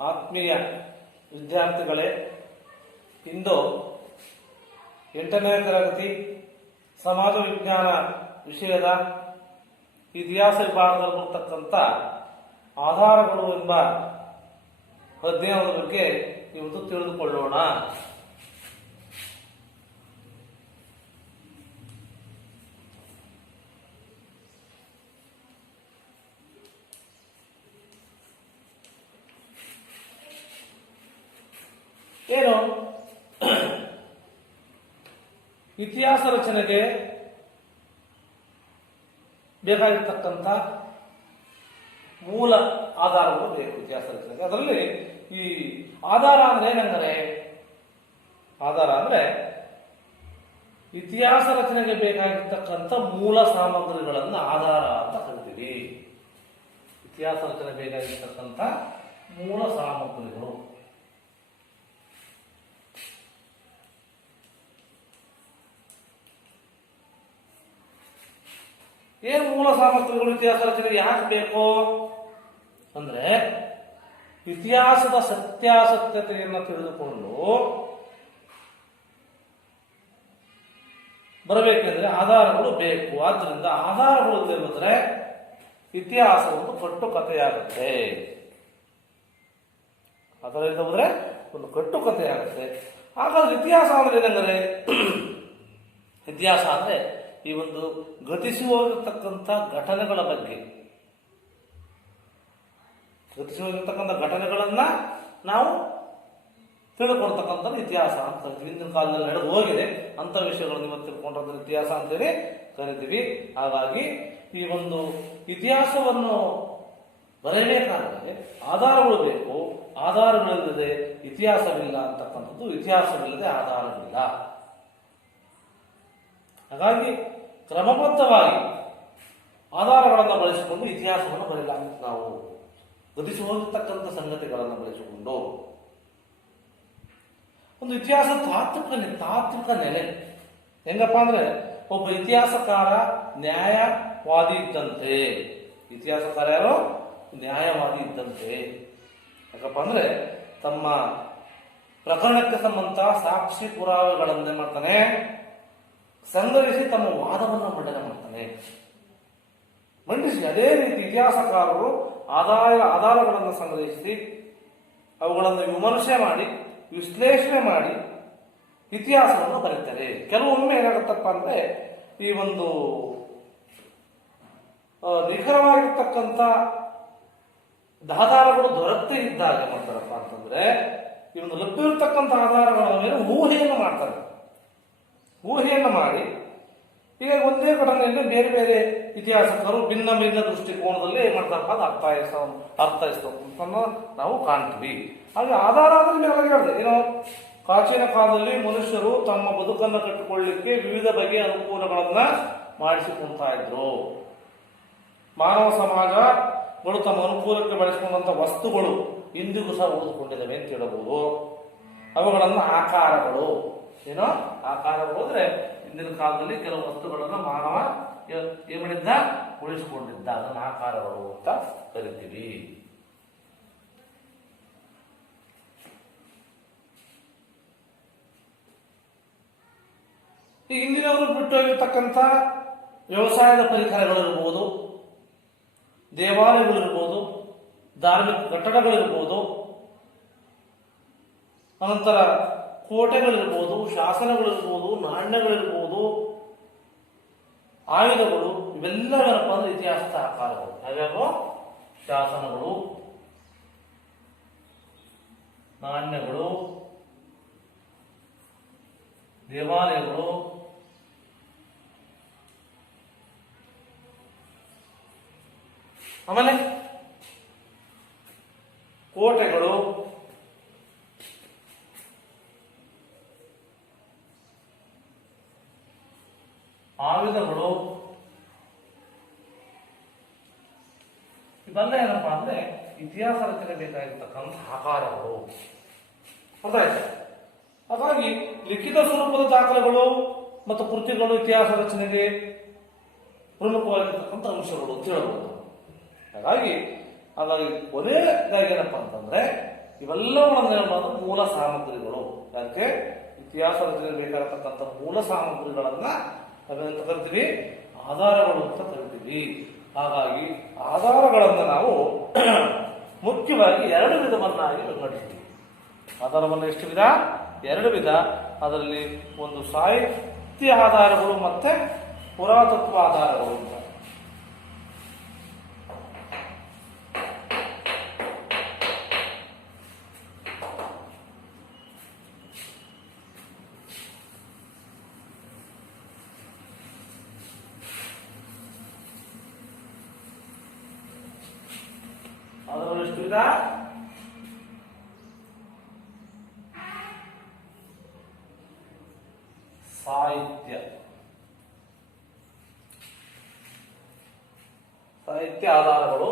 ಆತ್ಮೀಯ ವಿದ್ಯಾರ್ಥಿಗಳೇ, ಇಂದು 8ನೇ ತರಗತಿ ಸಮಾಜ ವಿಜ್ಞಾನ ವಿಷಯದ ಇತಿಹಾಸ ವಿಭಾಗದಲ್ಲಿ ಬರ್ತಕ್ಕಂಥ ಆಧಾರಗಳು ಎಂಬ ಅಧ್ಯಯನದ ಬಗ್ಗೆ ಇವತ್ತು ತಿಳಿದುಕೊಳ್ಳೋಣ. ಏನು ಇತಿಹಾಸ ರಚನೆಗೆ ಬೇಕಾಗಿರ್ತಕ್ಕಂಥ ಮೂಲ ಆಧಾರಗಳು ಬೇಕು ಇತಿಹಾಸ ರಚನೆಗೆ. ಅದರಲ್ಲಿ ಈ ಆಧಾರ ಅಂದ್ರೆ ಏನಂದರೆ, ಆಧಾರ ಅಂದ್ರೆ ಇತಿಹಾಸ ರಚನೆಗೆ ಬೇಕಾಗಿರ್ತಕ್ಕಂಥ ಮೂಲ ಸಾಮಗ್ರಿಗಳನ್ನು ಆಧಾರ ಅಂತ ಕರಿತೀವಿ. ಇತಿಹಾಸ ರಚನೆ ಬೇಕಾಗಿರ್ತಕ್ಕಂಥ ಮೂಲ ಸಾಮಗ್ರಿಗಳು. ಏನು ಮೂಲ ಸಾಮಗ್ರಿಗಳು ಇತಿಹಾಸ ರಚನೆಗೆ ಯಾಕೆ ಬೇಕು ಅಂದ್ರೆ, ಇತಿಹಾಸದ ಸತ್ಯಾಸತ್ಯತೆಯನ್ನು ತಿಳಿದುಕೊಂಡು ಬರಬೇಕೆಂದ್ರೆ ಆಧಾರಗಳು ಬೇಕು. ಆದ್ರಿಂದ ಆಧಾರಗಳು ಇಲ್ಲದಿದ್ದರೆ ಇತಿಹಾಸ ಒಂದು ಕಟ್ಟು ಕಥೆಯಾಗುತ್ತೆ. ಅದರಿಂದ ಹೋದ್ರೆ ಒಂದು ಕಟ್ಟು ಕಥೆಯಾಗುತ್ತೆ. ಹಾಗಾದ್ರೆ ಇತಿಹಾಸ ಅಂದ್ರೆ ಏನಂದರೆ, ಇತಿಹಾಸ ಅಂದ್ರೆ ಈ ಒಂದು ಗತಿಸಿ ಹೋಗಿರ್ತಕ್ಕಂಥ ಘಟನೆಗಳ ಬಗ್ಗೆ, ಗತಿಸಿ ಹೋಗಿರ್ತಕ್ಕಂಥ ಘಟನೆಗಳನ್ನ ನಾವು ತಿಳ್ಕೊಳ್ತಕ್ಕಂಥದ್ದು ಇತಿಹಾಸ ಅಂತ ಕರಿತೀವಿ. ಹಿಂದಿನ ಕಾಲದಲ್ಲಿ ನಡೆದು ಹೋಗಿದೆ ಅಂತ ವಿಷಯಗಳನ್ನು ಇವತ್ತು ತಿಳ್ಕೊಂಡ್ರೆ ಇತಿಹಾಸ ಅಂತೇಳಿ ಕರಿತೀವಿ. ಹಾಗಾಗಿ ಈ ಒಂದು ಇತಿಹಾಸವನ್ನು ಬರೆಯಬೇಕಾದರೆ ಆಧಾರಗಳು ಬೇಕು. ಆಧಾರಗಳಿಲ್ಲದೆ ಇತಿಹಾಸವಿಲ್ಲ ಅಂತಕ್ಕಂಥದ್ದು, ಇತಿಹಾಸವಿಲ್ಲದೆ ಆಧಾರವಿಲ್ಲ. ಹಾಗಾಗಿ ಕ್ರಮಬದ್ಧವಾಗಿ ಆಧಾರಗಳನ್ನು ಬಳಸಿಕೊಂಡು ಇತಿಹಾಸವನ್ನು ಬರೆಯಲಾಗುತ್ತೆ. ನಾವು ಗತಿಸಿ ಹೋಗಿರ್ತಕ್ಕಂಥ ಸಂಗತಿಗಳನ್ನು ಬಳಸಿಕೊಂಡು ಒಂದು ಇತಿಹಾಸ ತಾತ್ವಿಕ ನೆಲೆ. ಹೆಂಗಪ್ಪ ಅಂದ್ರೆ, ಒಬ್ಬ ಇತಿಹಾಸಕಾರ ನ್ಯಾಯವಾದಿ ಇದ್ದಂತೆ. ಇತಿಹಾಸಕಾರ ಯಾರು? ನ್ಯಾಯವಾದಿ ಇದ್ದಂತೆ. ಯಾಕಪ್ಪ ಅಂದ್ರೆ, ತಮ್ಮ ಪ್ರಕರಣಕ್ಕೆ ಸಂಬಂಧ ಸಾಕ್ಷಿ ಪುರಾವೆಗಳನ್ನೇ ಮಾಡ್ತಾನೆ, ಸಂಗ್ರಹಿಸಿ ತಮ್ಮ ವಾದವನ್ನು ಮಂಡನೆ ಮಾಡ್ತಾನೆ, ಮಂಡಿಸಿ. ಅದೇ ರೀತಿ ಇತಿಹಾಸಕಾರರು ಆಧಾರಗಳನ್ನು ಸಂಗ್ರಹಿಸಿ ಅವುಗಳನ್ನು ವಿಮರ್ಶೆ ಮಾಡಿ ವಿಶ್ಲೇಷಣೆ ಮಾಡಿ ಇತಿಹಾಸವನ್ನು ಬರೀತಾರೆ. ಕೆಲವೊಮ್ಮೆ ಏನಾಗುತ್ತಪ್ಪ ಅಂದ್ರೆ, ಈ ಒಂದು ನಿಖರವಾಗಿರ್ತಕ್ಕಂಥ ಆಧಾರಗಳು ದೊರಕದೇ ಇದ್ದಾಗ ಏನ್ ಮಾಡ್ತಾರಪ್ಪ ಅಂತಂದ್ರೆ, ಈ ಒಂದು ಲಭ್ಯವಿರ್ತಕ್ಕಂಥ ಆಧಾರಗಳ ಮೇಲೆ ಊಹೆಯನ್ನು ಮಾಡ್ತಾರೆ. ಊಹೆಯನ್ನು ಮಾಡಿ ಈಗ ಒಂದೇ ಘಟನೆಯಲ್ಲಿ ಬೇರೆ ಬೇರೆ ಇತಿಹಾಸಕರು ಭಿನ್ನ ಭಿನ್ನ ದೃಷ್ಟಿಕೋನದಲ್ಲಿ ಏನ್ ಮಾಡ್ತಾರಪ್ಪ ಅದು ಅರ್ಥೈಸ್ತಕ್ಕಂಥ ನಾವು ಕಾಣ್ತೀವಿ. ಹಾಗೆ ಆಧಾರ ಅಂದ್ರೆ ಹೇಳಿದೆ, ಏನೋ ಪ್ರಾಚೀನ ಕಾಲದಲ್ಲಿ ಮನುಷ್ಯರು ತಮ್ಮ ಬದುಕನ್ನು ಕಟ್ಟಿಕೊಳ್ಳಲಿಕ್ಕೆ ವಿವಿಧ ಬಗೆಯ ಅನುಕೂಲಗಳನ್ನ ಮಾಡಿಸಿಕೊಳ್ತಾ ಇದ್ರು. ಮಾನವ ಸಮಾಜಗಳು ತಮ್ಮ ಅನುಕೂಲಕ್ಕೆ ಬಳಸಿಕೊಂಡಂತ ವಸ್ತುಗಳು ಇಂದಿಗೂ ಸಹ ಉಳಿದುಕೊಂಡಿದ್ದಾವೆ ಅಂತ ಹೇಳಬಹುದು. ಅವುಗಳನ್ನು ಆಕಾರಗಳು, ಏನೋ ಆಕಾರಗಳು ಅಂದ್ರೆ ಹಿಂದಿನ ಕಾಲದಲ್ಲಿ ಕೆಲವು ವಸ್ತುಗಳನ್ನು ಮಾನವ ಏನ್ ಮಾಡಿದ್ದ, ಉಳಿಸಿಕೊಂಡಿದ್ದ. ಅದನ್ನು ಆಕಾರಗಳು ಅಂತ ಕರಿತೀವಿ. ಈ ಹಿಂದಿನವರು ಬಿಟ್ಟು ಹೋಗಿರ್ತಕ್ಕಂಥ ವ್ಯವಸಾಯದ ಪರಿಕರಗಳಿರ್ಬೋದು, ದೇವಾಲಯಗಳಿರ್ಬೋದು, ಧಾರ್ಮಿಕ ಕಟ್ಟಡಗಳಿರ್ಬೋದು, ಅನಂತರ ಕೋಟೆಗಳಿರ್ಬೋದು, ಶಾಸನಗಳಿರ್ಬೋದು, ನಾಣ್ಯಗಳಿರ್ಬೋದು, ಆಯುಧಗಳು, ಇವೆಲ್ಲವೇನಪ್ಪ ಅಂದ್ರೆ ಇತಿಹಾಸದ ಆಕಾರಗಳು. ಹಾಗಾಗಿ ಶಾಸನಗಳು, ನಾಣ್ಯಗಳು, ದೇವಾಲಯಗಳು, ಆಮೇಲೆ ಕೋಟೆಗಳು, ಆಯುಧಗಳು, ಇವೆಲ್ಲ ಏನಪ್ಪಾ ಅಂದ್ರೆ ಇತಿಹಾಸ ರಚನೆ ಬೇಕಾಗಿರ್ತಕ್ಕಂಥ ಆಕಾರಗಳು. ಅರ್ಥಾಯ್ತು? ಹಾಗಾಗಿ ಲಿಖಿತ ಸ್ವರೂಪದ ದಾಖಲೆಗಳು ಮತ್ತು ಕೃತಿಗಳು ಇತಿಹಾಸ ರಚನೆಗೆ ಪ್ರಮುಖವಾಗಿರ್ತಕ್ಕಂಥ ಅಂಶಗಳು ಅಂತ ಹೇಳಬಹುದು. ಹಾಗಾಗಿ ಕೊನೆಯದಾಗಿ ಏನಪ್ಪಾ ಅಂತಂದ್ರೆ ಇವೆಲ್ಲಗಳನ್ನು ಹೇಳೋದು ಮೂಲ ಸಾಮಗ್ರಿಗಳು. ಯಾಕೆ ಇತಿಹಾಸ ರಚನೆ ಬೇಕಾಗತಕ್ಕಂಥ ಮೂಲ ಸಾಮಗ್ರಿಗಳನ್ನ ನಾವೇನಂತ ಕರಿತೀವಿ, ಆಧಾರಗಳು ಅಂತ ಕರಿತೀವಿ. ಹಾಗಾಗಿ ಆಧಾರಗಳನ್ನು ನಾವು ಮುಖ್ಯವಾಗಿ ಎರಡು ವಿಧವನ್ನಾಗಿ ವಿಂಗಡಿಸ್ತೀವಿ. ಆಧಾರವನ್ನು ಎಷ್ಟು ವಿಧ? ಎರಡು ವಿಧ. ಅದರಲ್ಲಿ ಒಂದು ಸಾಹಿತ್ಯ ಆಧಾರಗಳು ಮತ್ತೆ ಪುರಾತತ್ವ ಆಧಾರಗಳು ಅಂತ. ಅದರಲ್ಲಿ ಎಷ್ಟು ವಿಧ? ಸಾಹಿತ್ಯ ಆಧಾರಗಳು,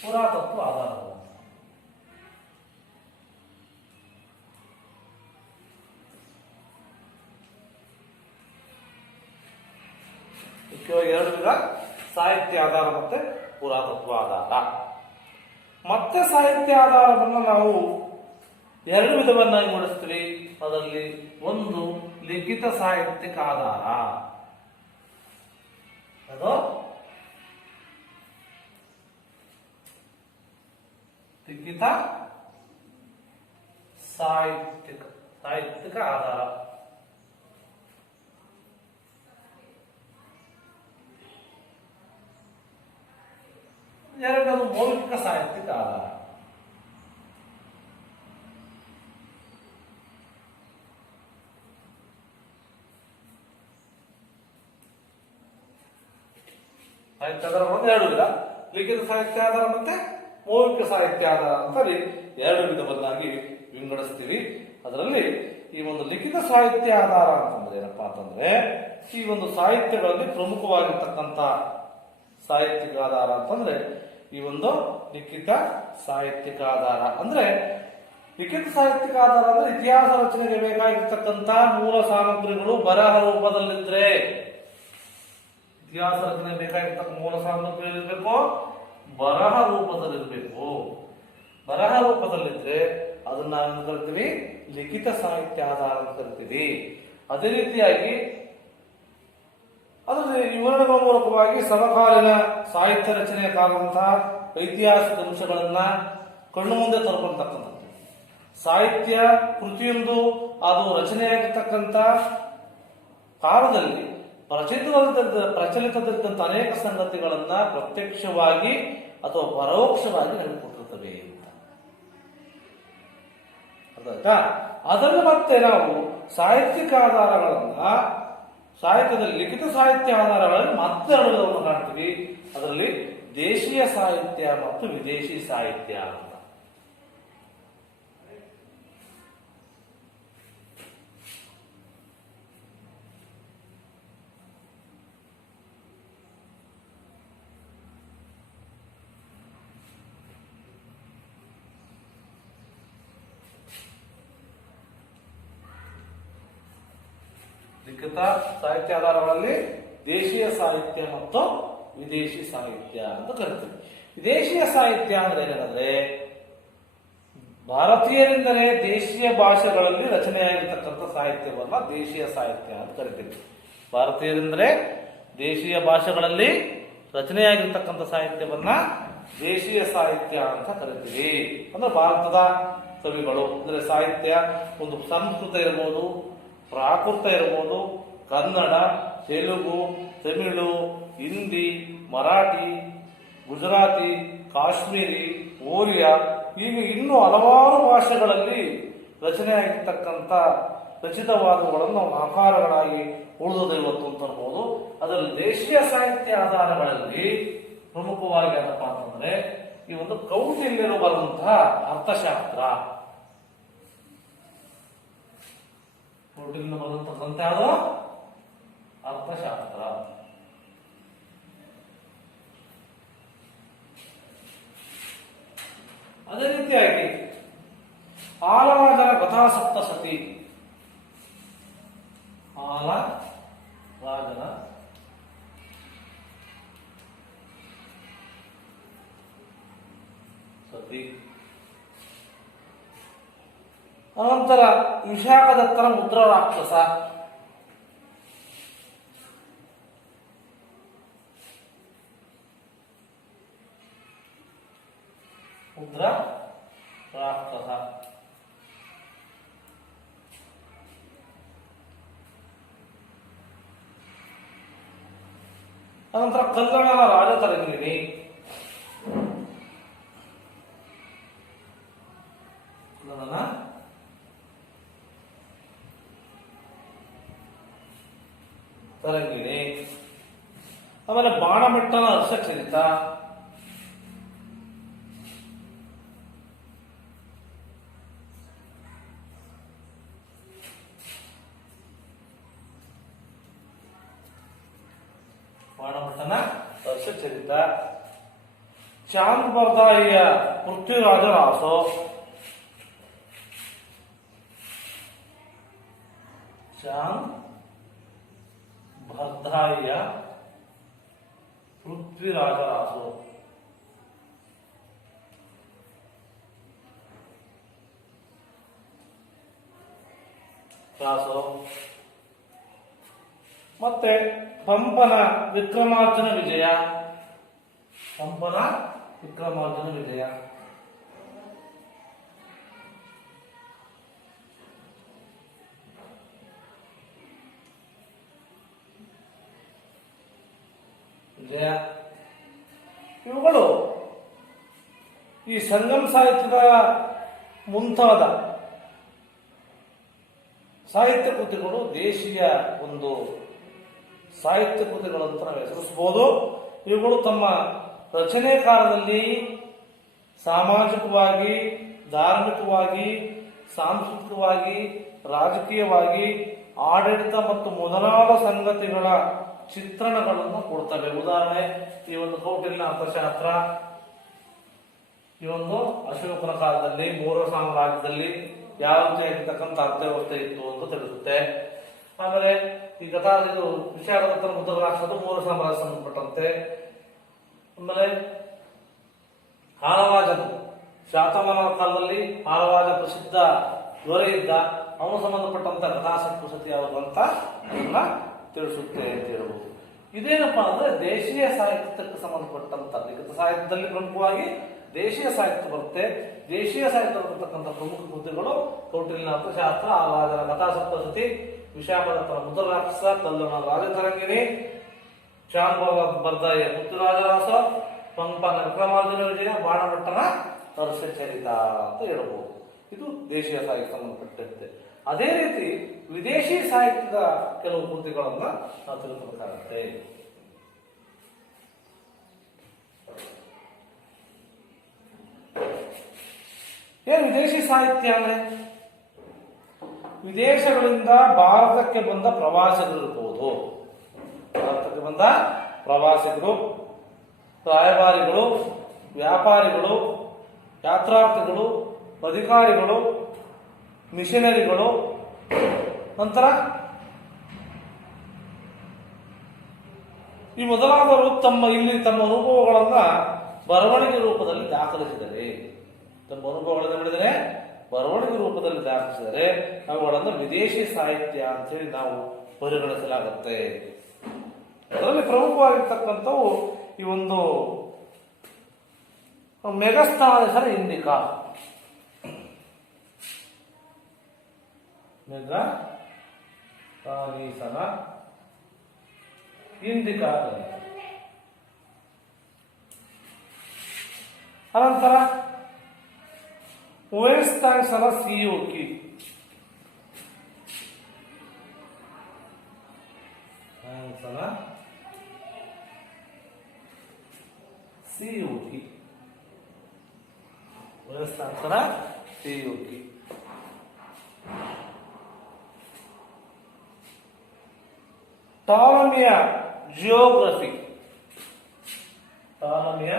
ಪುರಾತತ್ವ ಆಧಾರಗಳು. ಮುಖ್ಯವಾಗಿ ಎರಡು ವಿಧ, ಸಾಹಿತ್ಯ ಆಧಾರ ಮತ್ತೆ ಪುರಾತತ್ವ ಆಧಾರ. ಮತ್ತೆ ಸಾಹಿತ್ಯ ಆಧಾರವನ್ನು ನಾವು ಎರಡು ವಿಧವನ್ನಾಗಿ ಮೂಡಿಸ್ತೀವಿ. ಅದರಲ್ಲಿ ಒಂದು ಲಿಖಿತ ಸಾಹಿತ್ಯಿಕ ಆಧಾರ. ಅದು ಲಿಖಿತ ಸಾಹಿತ್ಯಿಕ ಆಧಾರ. ಎರಡನೇದು ಮೌಖಿಕ ಸಾಹಿತ್ಯಿಕ ಆಧಾರ. ಸಾಹಿತ್ಯ ಆಧಾರ ಎರಡು ವಿಧ, ಲಿಖಿತ ಸಾಹಿತ್ಯ ಆಧಾರ ಮತ್ತೆ ಮೌಖಿಕ ಸಾಹಿತ್ಯ ಆಧಾರ ಅಂತೇಳಿ ಎರಡು ವಿಧವನ್ನಾಗಿ ವಿಂಗಡಿಸ್ತೀವಿ. ಅದರಲ್ಲಿ ಈ ಒಂದು ಲಿಖಿತ ಸಾಹಿತ್ಯ ಆಧಾರ ಅಂತಂದ್ರೆ ಏನಪ್ಪಾ ಅಂತಂದ್ರೆ, ಈ ಒಂದು ಸಾಹಿತ್ಯಗಳಲ್ಲಿ ಪ್ರಮುಖವಾಗಿರ್ತಕ್ಕಂಥ ಸಾಹಿತ್ಯಿಕ ಆಧಾರ ಅಂತಂದ್ರೆ ಈ ಒಂದು ಲಿಖಿತ ಸಾಹಿತ್ಯಿಕ ಆಧಾರ. ಅಂದ್ರೆ ಲಿಖಿತ ಸಾಹಿತ್ಯಿಕ ಆಧಾರ ಅಂದ್ರೆ ಇತಿಹಾಸ ರಚನೆಗೆ ಬೇಕಾಗಿರ್ತಕ್ಕಂಥ ಮೂಲ ಸಾಮಗ್ರಿಗಳು ಬರಹ ರೂಪದಲ್ಲಿದ್ರೆ, ಇತಿಹಾಸ ರಚನೆ ಬೇಕಾಗಿರ್ತಕ್ಕ ಮೂಲ ಸಾಮಗ್ರಿ ಇರಬೇಕು, ಬರಹ ರೂಪದಲ್ಲಿರಬೇಕು. ಬರಹ ರೂಪದಲ್ಲಿದ್ರೆ ಅದನ್ನ ನಾವು ಕರಿತೀವಿ ಲಿಖಿತ ಸಾಹಿತ್ಯ ಆಧಾರ ಅಂತ ಕರಿತೀವಿ. ಅದೇ ರೀತಿಯಾಗಿ ಅದರಲ್ಲಿ ವಿವರಣೆಗಳ ಮೂಲಕವಾಗಿ ಸಮಕಾಲೀನ ಸಾಹಿತ್ಯ ರಚನೆಯಲ್ಲಾಗುವಂತಹ ಐತಿಹಾಸಿಕ ಅಂಶಗಳನ್ನ ಕಣ್ಣು ಮುಂದೆ ತರಬರ್ತಕ್ಕಂಥದ್ದು. ಸಾಹಿತ್ಯ ಕೃತಿಯೊಂದು ಅದು ರಚನೆಯಾಗಿರ್ತಕ್ಕಂಥ ಕಾಲದಲ್ಲಿ ಪ್ರಚಲಿತದಂತ ಅನೇಕ ಸಂಗತಿಗಳನ್ನ ಪ್ರತ್ಯಕ್ಷವಾಗಿ ಅಥವಾ ಪರೋಕ್ಷವಾಗಿ ಹೇಳಿಕೊಟ್ಟಿರ್ತವೆ ಅಂತ ಅರ್ಥ. ಅದನ್ನು ಮತ್ತೆ ನಾವು ಸಾಹಿತ್ಯಿಕ ಆಧಾರಗಳನ್ನ ಸಾಹಿತ್ಯದಲ್ಲಿ ಲಿಖಿತ ಸಾಹಿತ್ಯ ಆಧಾರಗಳಲ್ಲಿ ಮತ್ತೆ ಅನುವಾದವನ್ನು ಕಾಣ್ತೀವಿ. ಅದರಲ್ಲಿ ದೇಶೀಯ ಸಾಹಿತ್ಯ ಮತ್ತು ವಿದೇಶಿ ಸಾಹಿತ್ಯ ಅಂತ. ಲಿಖಿತ ಸಾಹಿತ್ಯ ಆಧಾರಗಳಲ್ಲಿ ದೇಶೀಯ ಸಾಹಿತ್ಯ ಮತ್ತು ವಿದೇಶಿ ಸಾಹಿತ್ಯ ಅಂತ ಕರಿತೀವಿ. ವಿದೇಶೀಯ ಸಾಹಿತ್ಯ ಅಂದ್ರೆ ಏನಂದ್ರೆ ಭಾರತೀಯರಿಂದಲೇ ದೇಶೀಯ ಭಾಷೆಗಳಲ್ಲಿ ರಚನೆಯಾಗಿರ್ತಕ್ಕಂಥ ಸಾಹಿತ್ಯವನ್ನ ದೇಶೀಯ ಸಾಹಿತ್ಯ ಅಂತ ಕರಿತೀವಿ. ಭಾರತೀಯರಿಂದಲೇ ದೇಶೀಯ ಭಾಷೆಗಳಲ್ಲಿ ರಚನೆಯಾಗಿರ್ತಕ್ಕಂಥ ಸಾಹಿತ್ಯವನ್ನ ದೇಶೀಯ ಸಾಹಿತ್ಯ ಅಂತ ಕರಿತೀವಿ. ಅಂದ್ರೆ ಭಾರತದ ಕವಿಗಳು ಅಂದ್ರೆ ಸಾಹಿತ್ಯ ಒಂದು ಸಂಸ್ಕೃತ ಇರಬಹುದು, ಪ್ರಾಕೃತ ಇರಬಹುದು, ಕನ್ನಡ, ತೆಲುಗು, ತಮಿಳು, ಹಿಂದಿ, ಮರಾಠಿ, ಗುಜರಾತಿ, ಕಾಶ್ಮೀರಿ, ಓರಿಯಾ ಹೀಗೆ ಇನ್ನೂ ಹಲವಾರು ಭಾಷೆಗಳಲ್ಲಿ ರಚನೆಯಾಗಿರ್ತಕ್ಕಂಥ ರಚಿತವಾದವುಗಳನ್ನು ಆಕಾರಗಳಾಗಿ ಉಳಿದದು ಇವತ್ತು ಅಂತ ಅನ್ಬೋದು. ಅದರಲ್ಲಿ ದೇಶೀಯ ಸಾಹಿತ್ಯ ಆಧಾರಗಳಲ್ಲಿ ಪ್ರಮುಖವಾಗಿ ಏನಪ್ಪ ಅಂತಂದ್ರೆ ಈ ಒಂದು ಕೌಟಿಲ್ಯರು ಬರುವಂತಹ ಅರ್ಥಶಾಸ್ತ್ರ, ಕೌಟಿಲ್ಯರು ಬರುವಂತಹ ಗ್ರಂಥ ಯಾವುದು? ಅರ್ಥಶಾಸ್ತ್ರ. ಅದೇ ರೀತಿಯಾಗಿ ಆಲರಾಜನ ಕಥಾಸಪ್ತಸತಿ, ಆಲರಾಜನ ಚಕ್ರವರ್ತಿ. ಅನಂತರ ವಿಶಾಖದತ್ತನ ಮುದ್ರ ರಾಕ್ಷಸ. ಮುದ್ರ ರಾಕ್ಷಸ. ಅನಂತರ ಕಲ್ಲಣನ ರಾಜತರಂಗಿಣಿ. ಕಲ್ಲಣನ ತರಂಗಿಣಿ. ಆಮೇಲೆ ಬಾಣಮೆಟ್ಟನ ಹರ್ಷಚರಿತ. ಬಾಣಭಟ್ಟನ ಹರ್ಷಚರಿತ. ಚಾಂದ್ ಬರ್ದಾಯಿಯ ಪೃಥ್ವಿರಾಜ ರಾಸೋ. ಚಾಂದ್ ಬರ್ದಾಯಿಯ ಪೃಥ್ವಿರಾಜ ರಾಸೋ. ರಾಸೋ. ಮತ್ತೆ ಪಂಪನ ವಿಕ್ರಮಾರ್ಜುನ ವಿಜಯ. ಪಂಪನ ವಿಕ್ರಮಾರ್ಜುನ ವಿಜಯ. ವಿಜಯ. ಇವುಗಳು ಈ ಸಂಗಮ ಸಾಹಿತ್ಯದ ಮುಂತಾದ ಸಾಹಿತ್ಯ ಕೃತಿಗಳು ದೇಶೀಯ ಒಂದು ಸಾಹಿತ್ಯ ಕೃತಿಗಳಂತ ನಾವು ಹೆಸರಿಸಬಹುದು. ಇವುಗಳು ತಮ್ಮ ರಚನೆ ಕಾಲದಲ್ಲಿ ಸಾಮಾಜಿಕವಾಗಿ, ಧಾರ್ಮಿಕವಾಗಿ, ಸಾಂಸ್ಕೃತಿಕವಾಗಿ, ರಾಜಕೀಯವಾಗಿ, ಆಡಳಿತ ಮತ್ತು ಮೊದಲಾದ ಸಂಗತಿಗಳ ಚಿತ್ರಣಗಳನ್ನು ಕೊಡ್ತವೆ. ಉದಾಹರಣೆ, ಈ ಒಂದು ಕೌಟಿಲ್ಯನ ಅರ್ಥಶಾಸ್ತ್ರ, ಈ ಒಂದು ಅಶೋಕನ ಕಾಲದಲ್ಲಿ ಮೌರ್ಯ ಸಾಮ್ರಾಜ್ಯದಲ್ಲಿ ಯಾವ ರೀತಿಯಾಗಿರ್ತಕ್ಕಂಥ ಅರ್ಥವ್ಯವಸ್ಥೆ ಇತ್ತು ಅಂತ ತಿಳಿಸುತ್ತೆ. ಆಮೇಲೆ ಈ ಇದು ವಿಶಾಖದತ್ತನ ಮುದ್ರ ರಾಕ್ಷಸ ಮೌರ್ಯ ಸಾಮ್ರಾಜ್ಯ ಸಂಬಂಧಪಟ್ಟಂತೆ. ಆಮೇಲೆ ಆಳವಾಜನು ಶಾತವಾಹನರ ಕಾಲದಲ್ಲಿ ಆಳವಾಜ ಪ್ರಸಿದ್ಧ ದೊರೆ ಇದ್ದ, ಅವನು ಸಂಬಂಧಪಟ್ಟಂತ ಕಥಾಸಂಸ್ಕೃತಿ ಯಾವುದು ಅಂತ ಇದನ್ನ ತಿಳಿಸುತ್ತೆ ಅಂತ ಹೇಳ್ಬೋದು. ಇದೇನಪ್ಪಾ ಅಂದ್ರೆ ದೇಶೀಯ ಸಾಹಿತ್ಯಕ್ಕೆ ಸಂಬಂಧಪಟ್ಟಂತ ಲಿಖಿತ ಸಾಹಿತ್ಯದಲ್ಲಿ ಪ್ರಮುಖವಾಗಿ ದೇಶೀಯ ಸಾಹಿತ್ಯ ಬರುತ್ತೆ. ದೇಶೀಯ ಸಾಹಿತ್ಯ ಬರತಕ್ಕಂಥ ಪ್ರಮುಖ ಕೃತಿಗಳು ಕೌಟಿಲ್ಯನ ಅರ್ಥಶಾಸ್ತ್ರ, ಆಳವಾಜನ ಕಥಾಸಪ್ತಶತಿ, ವಿಶಾಖದತ್ತನ ಮುದ್ರ ರಾಕ್ಷಸ, ಕಲ್ಲಣನ ರಾಜತರಂಗಿಣಿ, ಚಾಂದ್ ಬರ್ದಾಯಿಯ ಪೃಥ್ವಿರಾಜರಾಸ, ಪಂಪನ ವಿಕ್ರಮಾರ್ಜುನ ವಿಜಯ, ಬಾಣಭಟ್ಟನ ಹರ್ಷಚರಿತ ಅಂತ ಹೇಳ್ಬೋದು. ಇದು ದೇಶೀಯ ಸಾಹಿತ್ಯ ಸಂಬಂಧಪಟ್ಟಂತೆ. ಅದೇ ರೀತಿ ವಿದೇಶಿ ಸಾಹಿತ್ಯದ ಕೆಲವು ಕೃತಿಗಳನ್ನ ನಾವು ತಿಳ್ಕೊಬೇಕಾಗತ್ತೆ. ಏನು ವಿದೇಶಿ ಸಾಹಿತ್ಯ ಅಂದ್ರೆ? ವಿದೇಶಗಳಿಂದ ಭಾರತಕ್ಕೆ ಬಂದ ಪ್ರವಾಸಿಗರು ಇರಬಹುದು. ಭಾರತಕ್ಕೆ ಬಂದ ಪ್ರವಾಸಿಗರು, ರಾಯಭಾರಿಗಳು, ವ್ಯಾಪಾರಿಗಳು, ಯಾತ್ರಾರ್ಥಿಗಳು, ಅಧಿಕಾರಿಗಳು, ಮಿಷನರಿಗಳು, ನಂತರ ಈ ಮೊದಲಾದವರು ತಮ್ಮ ಅನುಭವಗಳನ್ನ ಬರವಣಿಗೆ ರೂಪದಲ್ಲಿ ದಾಖಲಿಸಿದರೆ, ತಮ್ಮ ಅನುಭವಗಳನ್ನು ಮಾಡಿದರೆ ಬರವಣಿಗೆ ರೂಪದಲ್ಲಿ ದಾಖಲಿಸಿದರೆ ಅವುಗಳನ್ನು ವಿದೇಶಿ ಸಾಹಿತ್ಯ ಅಂತೇಳಿ ನಾವು ಪರಿಗಣಿಸಲಾಗುತ್ತೆ. ಅದರಲ್ಲಿ ಪ್ರಮುಖವಾಗಿರ್ತಕ್ಕಂಥವು ಈ ಒಂದು ಮೆಗಸ್ತಾನಿಸನ ಇಂಡಿಕಾ. ಮೆಗಸ್ತಾನಿಸನ ಇಂಡಿಕಾ. ಅನಂತರ ವೆಸ್ತಾನಿಸನ ಸಿಯೋಕಿ. ಸಿಯೋಕಿ. ವೆಸ್ತಾನಿಸನ ಸಿಯೋಕಿ. ಟಾಲಮಿಯ ಜಿಯೋಗ್ರಫಿ. ಟಾಲಮಿಯ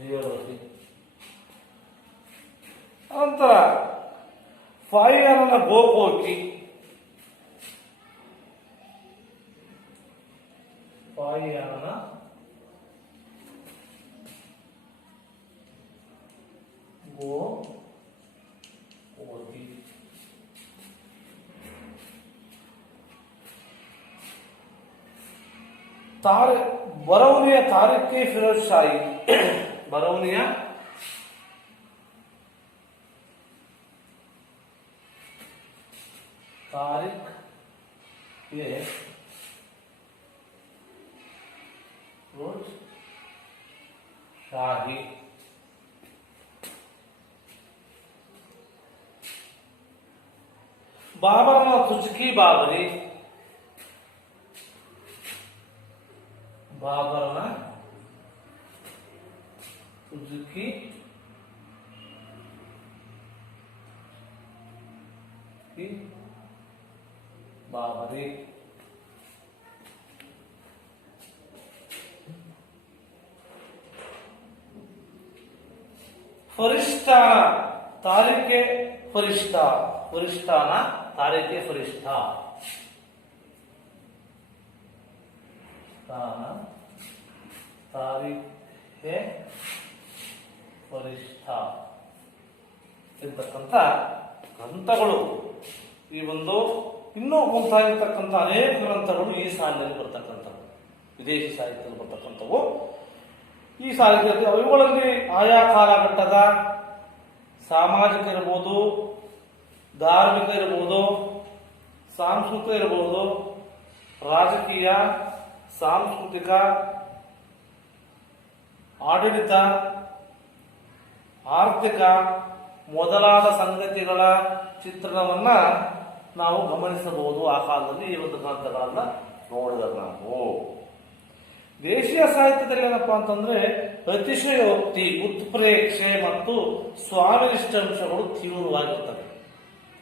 ಜಿಯೋಗ್ರಫಿ. ನಂತರ ಫಾಯಿಯನ್ನ ಗೋಕೋಕಿ. ಪಾಯಿಯಾನ, ಗೋಧಿ. ಬರೌನಿಯ ತಾರಿಖೆ ಫಿರೋಜ್ ಶಾಹಿ, ಬರೌನಿಯ तारिक ये रोज शाही, बाबर तुझकी बाबरी, बाबर तुझकी बाबरी. फरिश्ताना तारीखे फरिश्ता, फरिश्ताना तारीखे फरिश्ता, तारीखे ಫರಿಷ್ಠಾ ಇರ್ತಕ್ಕಂಥ ಗ್ರಂಥಗಳು. ಈ ಒಂದು ಇನ್ನೂ ಮುಂತಾಗಿರ್ತಕ್ಕಂಥ ಅನೇಕ ಗ್ರಂಥಗಳು ಈ ಸಾಲಿನಲ್ಲಿ ಬರ್ತಕ್ಕಂಥವು, ವಿದೇಶಿ ಸಾಹಿತ್ಯದಲ್ಲಿ ಬರ್ತಕ್ಕಂಥವು. ಈ ಸಾಹಿತ್ಯದಲ್ಲಿ ಅವುಗಳಲ್ಲಿ ಆಯಾ ಕಾಲಘಟ್ಟದ ಸಾಮಾಜಿಕ ಇರಬಹುದು, ಧಾರ್ಮಿಕ ಇರಬಹುದು, ಸಾಂಸ್ಕೃತಿಕ ಇರಬಹುದು, ರಾಜಕೀಯ, ಸಾಂಸ್ಕೃತಿಕ, ಆಡಳಿತ, ಆರ್ಥಿಕ ಮೊದಲಾದ ಸಂಗತಿಗಳ ಚಿತ್ರಣವನ್ನ ನಾವು ಗಮನಿಸಬಹುದು. ಆ ಕಾಲದಲ್ಲಿ ಈ ಒಂದು ಗ್ರಂಥಗಳನ್ನ ನೋಡಿದಾಗ ನಾವು ದೇಶೀಯ ಸಾಹಿತ್ಯದಲ್ಲಿ ಏನಪ್ಪಾ ಅಂತಂದ್ರೆ ಅತಿಶಯೋಕ್ತಿ, ಉತ್ಪ್ರೇಕ್ಷೆ ಮತ್ತು ಸ್ವಾಮಿನಿಷ್ಠ ಅಂಶಗಳು ತೀವ್ರವಾಗಿರ್ತವೆ,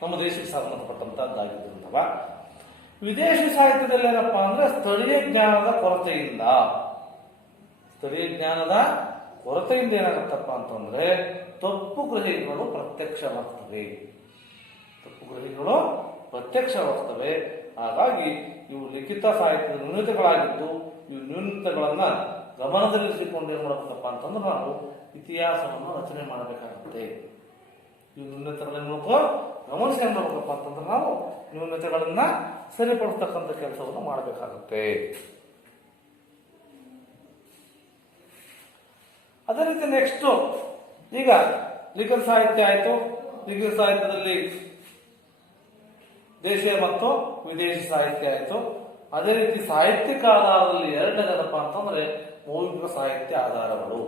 ನಮ್ಮ ದೇಶಕ್ಕೆ ಸಂಬಂಧಪಟ್ಟಂತದ್ದಾಗಿದ್ದಂಥವ. ವಿದೇಶಿ ಸಾಹಿತ್ಯದಲ್ಲಿ ಏನಪ್ಪಾ ಅಂದ್ರೆ ಸ್ಥಳೀಯ ಜ್ಞಾನದ ಕೊರತೆಯಿಂದ ಏನಾಗುತ್ತಪ್ಪ ಅಂತಂದ್ರೆ ತಪ್ಪು ಗ್ರಹಿಕೆಗಳು ಪ್ರತ್ಯಕ್ಷವಾಗ್ತವೆ, ಹಾಗಾಗಿ ಇವು ಲಿಖಿತ ಸಾಹಿತ್ಯದ ನ್ಯೂನತೆಗಳಾಗಿದ್ದು, ಇವು ನ್ಯೂನತೆಗಳನ್ನ ಗಮನದಲ್ಲಿರಿಸಿಕೊಂಡು ಏನ್ ಮಾಡಬೇಕಪ್ಪ ಅಂತಂದ್ರೆ ನಾವು ಇತಿಹಾಸವನ್ನು ರಚನೆ ಮಾಡಬೇಕಾಗುತ್ತೆ. ಈ ನ್ಯೂನತೆಗಳನ್ನು ಗಮನಿಸಿ ಏನ್ ಮಾಡಬೇಕಪ್ಪ ಅಂತಂದ್ರೆ ನಾವು ನ್ಯೂನತೆಗಳನ್ನ ಸರಿಪಡಿಸ್ತಕ್ಕಂಥ ಕೆಲಸವನ್ನು ಮಾಡಬೇಕಾಗುತ್ತೆ. ಅದೇ ರೀತಿ ನೆಕ್ಸ್ಟ್ ಈಗ ಲಿಖಿತ ಸಾಹಿತ್ಯ ಆಯ್ತು. ಲಿಖಿತ ಸಾಹಿತ್ಯದಲ್ಲಿ ದೇಶೀಯ ಮತ್ತು ವಿದೇಶಿ ಸಾಹಿತ್ಯ ಆಯ್ತು. ಅದೇ ರೀತಿ ಸಾಹಿತ್ಯಿಕ ಆಧಾರದಲ್ಲಿ ಎರಡನೇದಪ್ಪ ಅಂತಂದ್ರೆ ಮೌಖಿಕ ಸಾಹಿತ್ಯ ಆಧಾರಗಳು.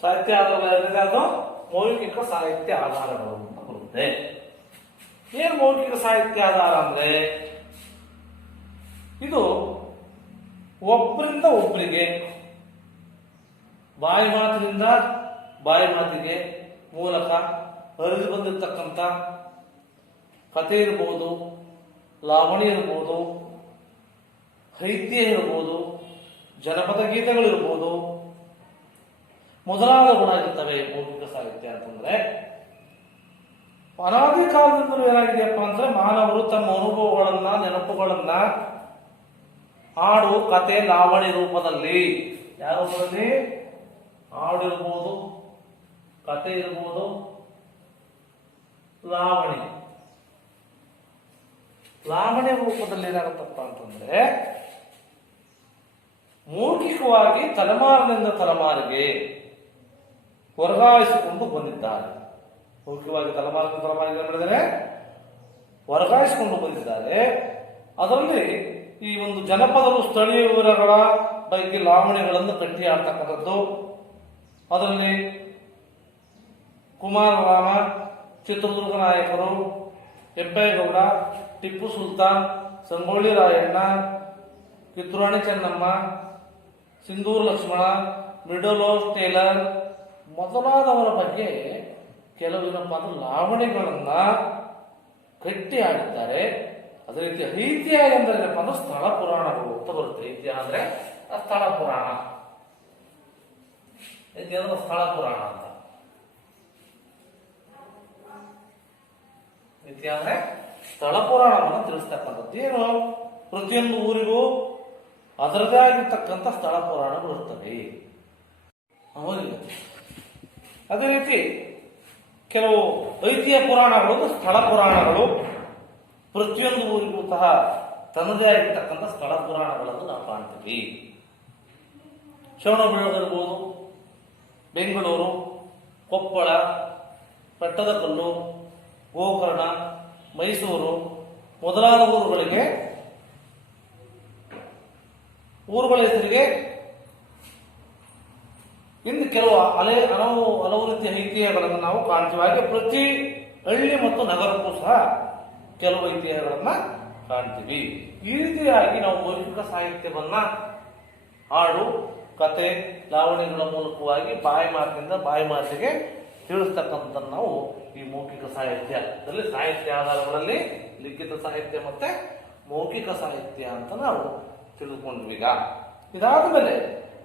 ಸಾಹಿತ್ಯ ಆಧಾರಗಳು ಮೌಖಿಕ ಸಾಹಿತ್ಯ ಆಧಾರಗಳು ಅಂತ ಬರುತ್ತೆ. ಏನು ಮೌಖಿಕ ಸಾಹಿತ್ಯ ಆಧಾರ ಅಂದ್ರೆ ಇದು ಒಬ್ಬರಿಂದ ಒಬ್ಬರಿಗೆ ಬಾಯಿ ಮಾತಿನಿಂದ ಬಾಯಿ ಮಾತಿಗೆ ಮೂಲಕ ಹರಿದು ಬಂದಿರತಕ್ಕಂಥ ಕಥೆ ಇರಬಹುದು, ಲಾವಣಿ ಇರಬಹುದು, ಸಾಹಿತ್ಯ ಇರಬಹುದು, ಜನಪದ ಗೀತೆಗಳಿರ್ಬೋದು, ಮೊದಲಾದ ಗುಣ ಇರ್ತವೆ ಮೌಖಿಕ ಸಾಹಿತ್ಯ ಅಂತಂದ್ರೆ. ಅನಾದಿ ಕಾಲದಿಂದಲೂ ಏನಾಗಿದೆಯಪ್ಪ ಅಂದ್ರೆ ಮಾನವರು ತಮ್ಮ ಅನುಭವಗಳನ್ನ, ನೆನಪುಗಳನ್ನ ಹಾಡು, ಕತೆ, ಲಾವಣಿ ರೂಪದಲ್ಲಿ, ಯಾವ ರೂಪದಲ್ಲಿ? ಹಾಡಿರ್ಬೋದು, ಕತೆ ಇರ್ಬೋದು, ಲಾವಣಿ. ಲಾವಣಿ ರೂಪದಲ್ಲಿ ಏನಾಗುತ್ತಪ್ಪ ಅಂತಂದ್ರೆ ಮೌಖಿಕವಾಗಿ ತಲೆಮಾರಿನಿಂದ ತಲೆಮಾರಿಗೆ ವರ್ಗಾಯಿಸಿಕೊಂಡು ಬಂದಿದ್ದಾರೆ. ಮೌಖಿಕವಾಗಿ ತಲೆಮಾರಿನಿಂದ ತಲೆಮಾರಿಗೆ ಮಾಡಿದರೆ ವರ್ಗಾಯಿಸಿಕೊಂಡು ಬಂದಿದ್ದಾರೆ. ಅದರಲ್ಲಿ ಈ ಒಂದು ಜನಪದರು ಸ್ಥಳೀಯ ವಿವರಗಳ ಬಗ್ಗೆ ಲಾವಣಿಗಳನ್ನು ಕಟ್ಟಿ ಆಡ್ತಕ್ಕಂಥದ್ದು. ಅದರಲ್ಲಿ ಕುಮಾರರಾಮ, ಚಿತ್ರದುರ್ಗ ನಾಯಕರು, ಹೆಬ್ಬೇಗೌಡ, ಟಿಪ್ಪು ಸುಲ್ತಾನ್, ಸಂಗೊಳ್ಳಿ ರಾಯಣ್ಣ, ಕಿತ್ತೂರಾಣಿ ಚೆನ್ನಮ್ಮ, ಸಿಂಧೂರು ಲಕ್ಷ್ಮಣ, ಮಿಡೋಲೋಸ್ ಟೇಲರ್ ಮೊದಲಾದವರ ಬಗ್ಗೆ ಕೆಲವಿನಪ್ಪ ಲಾವಣಿಗಳನ್ನ ಕಟ್ಟಿ ಆಡಿದ್ದಾರೆ. ಅದೇ ರೀತಿ ಐತಿಹ್ಯ ಎಂದರೆ ಸ್ಥಳ ಪುರಾಣಗಳು ಅಂತ ಬರುತ್ತೆ. ಐತಿಹ್ಯ ಅಂದ್ರೆ ಸ್ಥಳ ಪುರಾಣ, ಸ್ಥಳ ಪುರಾಣ ಅಂತ. ಐತಿಹ್ಯ ಅಂದ್ರೆ ಸ್ಥಳ ಪುರಾಣವನ್ನು ತಿಳಿಸ್ತಕ್ಕಂಥದ್ದು. ಏನು, ಪ್ರತಿಯೊಂದು ಊರಿಗೂ ಅದರದೇ ಆಗಿರ್ತಕ್ಕಂಥ ಸ್ಥಳ ಪುರಾಣಗಳು ಇರ್ತವೆ. ಅದೇ ರೀತಿ ಕೆಲವು ಐತಿಹ್ಯ ಪುರಾಣಗಳು, ಸ್ಥಳ ಪುರಾಣಗಳು, ಪ್ರತಿಯೊಂದು ಊರಿಗೂ ಸಹ ತನ್ನದೇ ಆಗಿರ್ತಕ್ಕಂಥ ಸ್ಥಳ ಪುರಾಣಗಳನ್ನು ನಾವು ಕಾಣ್ತೀವಿ. ಶ್ರವಣಬೆಳಗೊಳ, ಬೆಂಗಳೂರು, ಕೊಪ್ಪಳ, ಪಟ್ಟದಕಲ್ಲು, ಗೋಕರ್ಣ, ಮೈಸೂರು ಮೊದಲಾದ ಊರುಗಳ ಹೆಸರಿಗೆ ಇನ್ನು ಕೆಲವು ಹಲವು ರೀತಿಯ ಐತಿಹ್ಯಗಳನ್ನು ನಾವು ಕಾಣ್ತೀವಿ. ಹಾಗೆ ಪ್ರತಿ ಹಳ್ಳಿ ಮತ್ತು ನಗರಕ್ಕೂ ಸಹ ಕೆಲವು ಐತಿಹ್ಯಗಳನ್ನ ಕಾಣ್ತೀವಿ. ಈ ರೀತಿಯಾಗಿ ನಾವು ಮೌಖಿಕ ಸಾಹಿತ್ಯವನ್ನ ಹಾಡು, ಕತೆ, ಲಾವಣಿಗಳ ಮೂಲಕವಾಗಿ ಬಾಯಿ ಮಾತಿನಿಂದ ಬಾಯಿ ಮಾತಿಗೆ ತಿಳಿಸ್ತಕ್ಕಂಥ ನಾವು ಈ ಮೌಖಿಕ ಸಾಹಿತ್ಯದಲ್ಲಿ ಸಾಹಿತ್ಯ ಆಧಾರಗಳಲ್ಲಿ ಲಿಖಿತ ಸಾಹಿತ್ಯ ಮತ್ತೆ ಮೌಖಿಕ ಸಾಹಿತ್ಯ ಅಂತ ನಾವು ತಿಳಿದುಕೊಂಡ್ವಿ. ಈಗ ಇದಾದ ಮೇಲೆ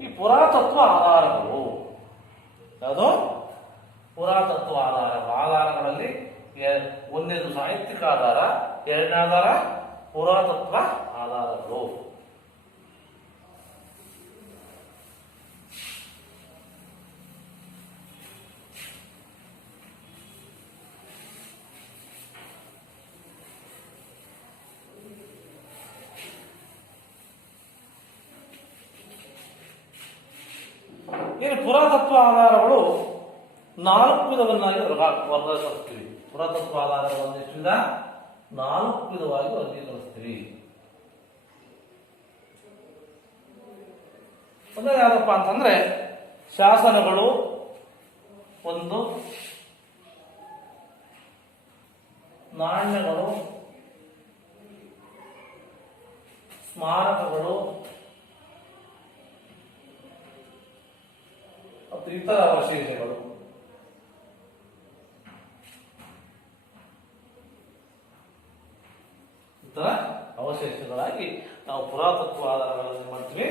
ಈ ಪುರಾತತ್ವ ಆಧಾರಗಳು, ಯಾವುದು ಪುರಾತತ್ವ ಆಧಾರಗಳಲ್ಲಿ ಒಂದನೇದು ಸಾಹಿತ್ಯಿಕ ಆಧಾರ, ಎರಡನೇ ಆಧಾರ ಪುರಾತತ್ವ ಆಧಾರಗಳು. ಏನು ಪುರಾತತ್ವ ಆಧಾರಗಳು 4 ವಿಧವನ್ನಾಗಿ ವರ್ಗೀಕರಿಸ್ತೀವಿ. ಪುರಾತತ್ವ ಆಧಾರಗಳನ್ನು ಎಷ್ಟು 4 ವಿಧವಾಗಿ ವರ್ಗೀಕರಿಸ್ತೀವಿ. ಒಂದೇ ಯಾರಪ್ಪ ಅಂತಂದ್ರೆ ಶಾಸನಗಳು ಒಂದು, ನಾಣ್ಯಗಳು, ಸ್ಮಾರಕಗಳು ಮತ್ತು ಇತರ ಅವಶೇಷಗಳು. ಇತರ ಅವಶೇಷಗಳಾಗಿ ನಾವು ಪುರಾತತ್ವ ಆಧಾರಗಳನ್ನು ಮಾಡ್ತೀವಿ,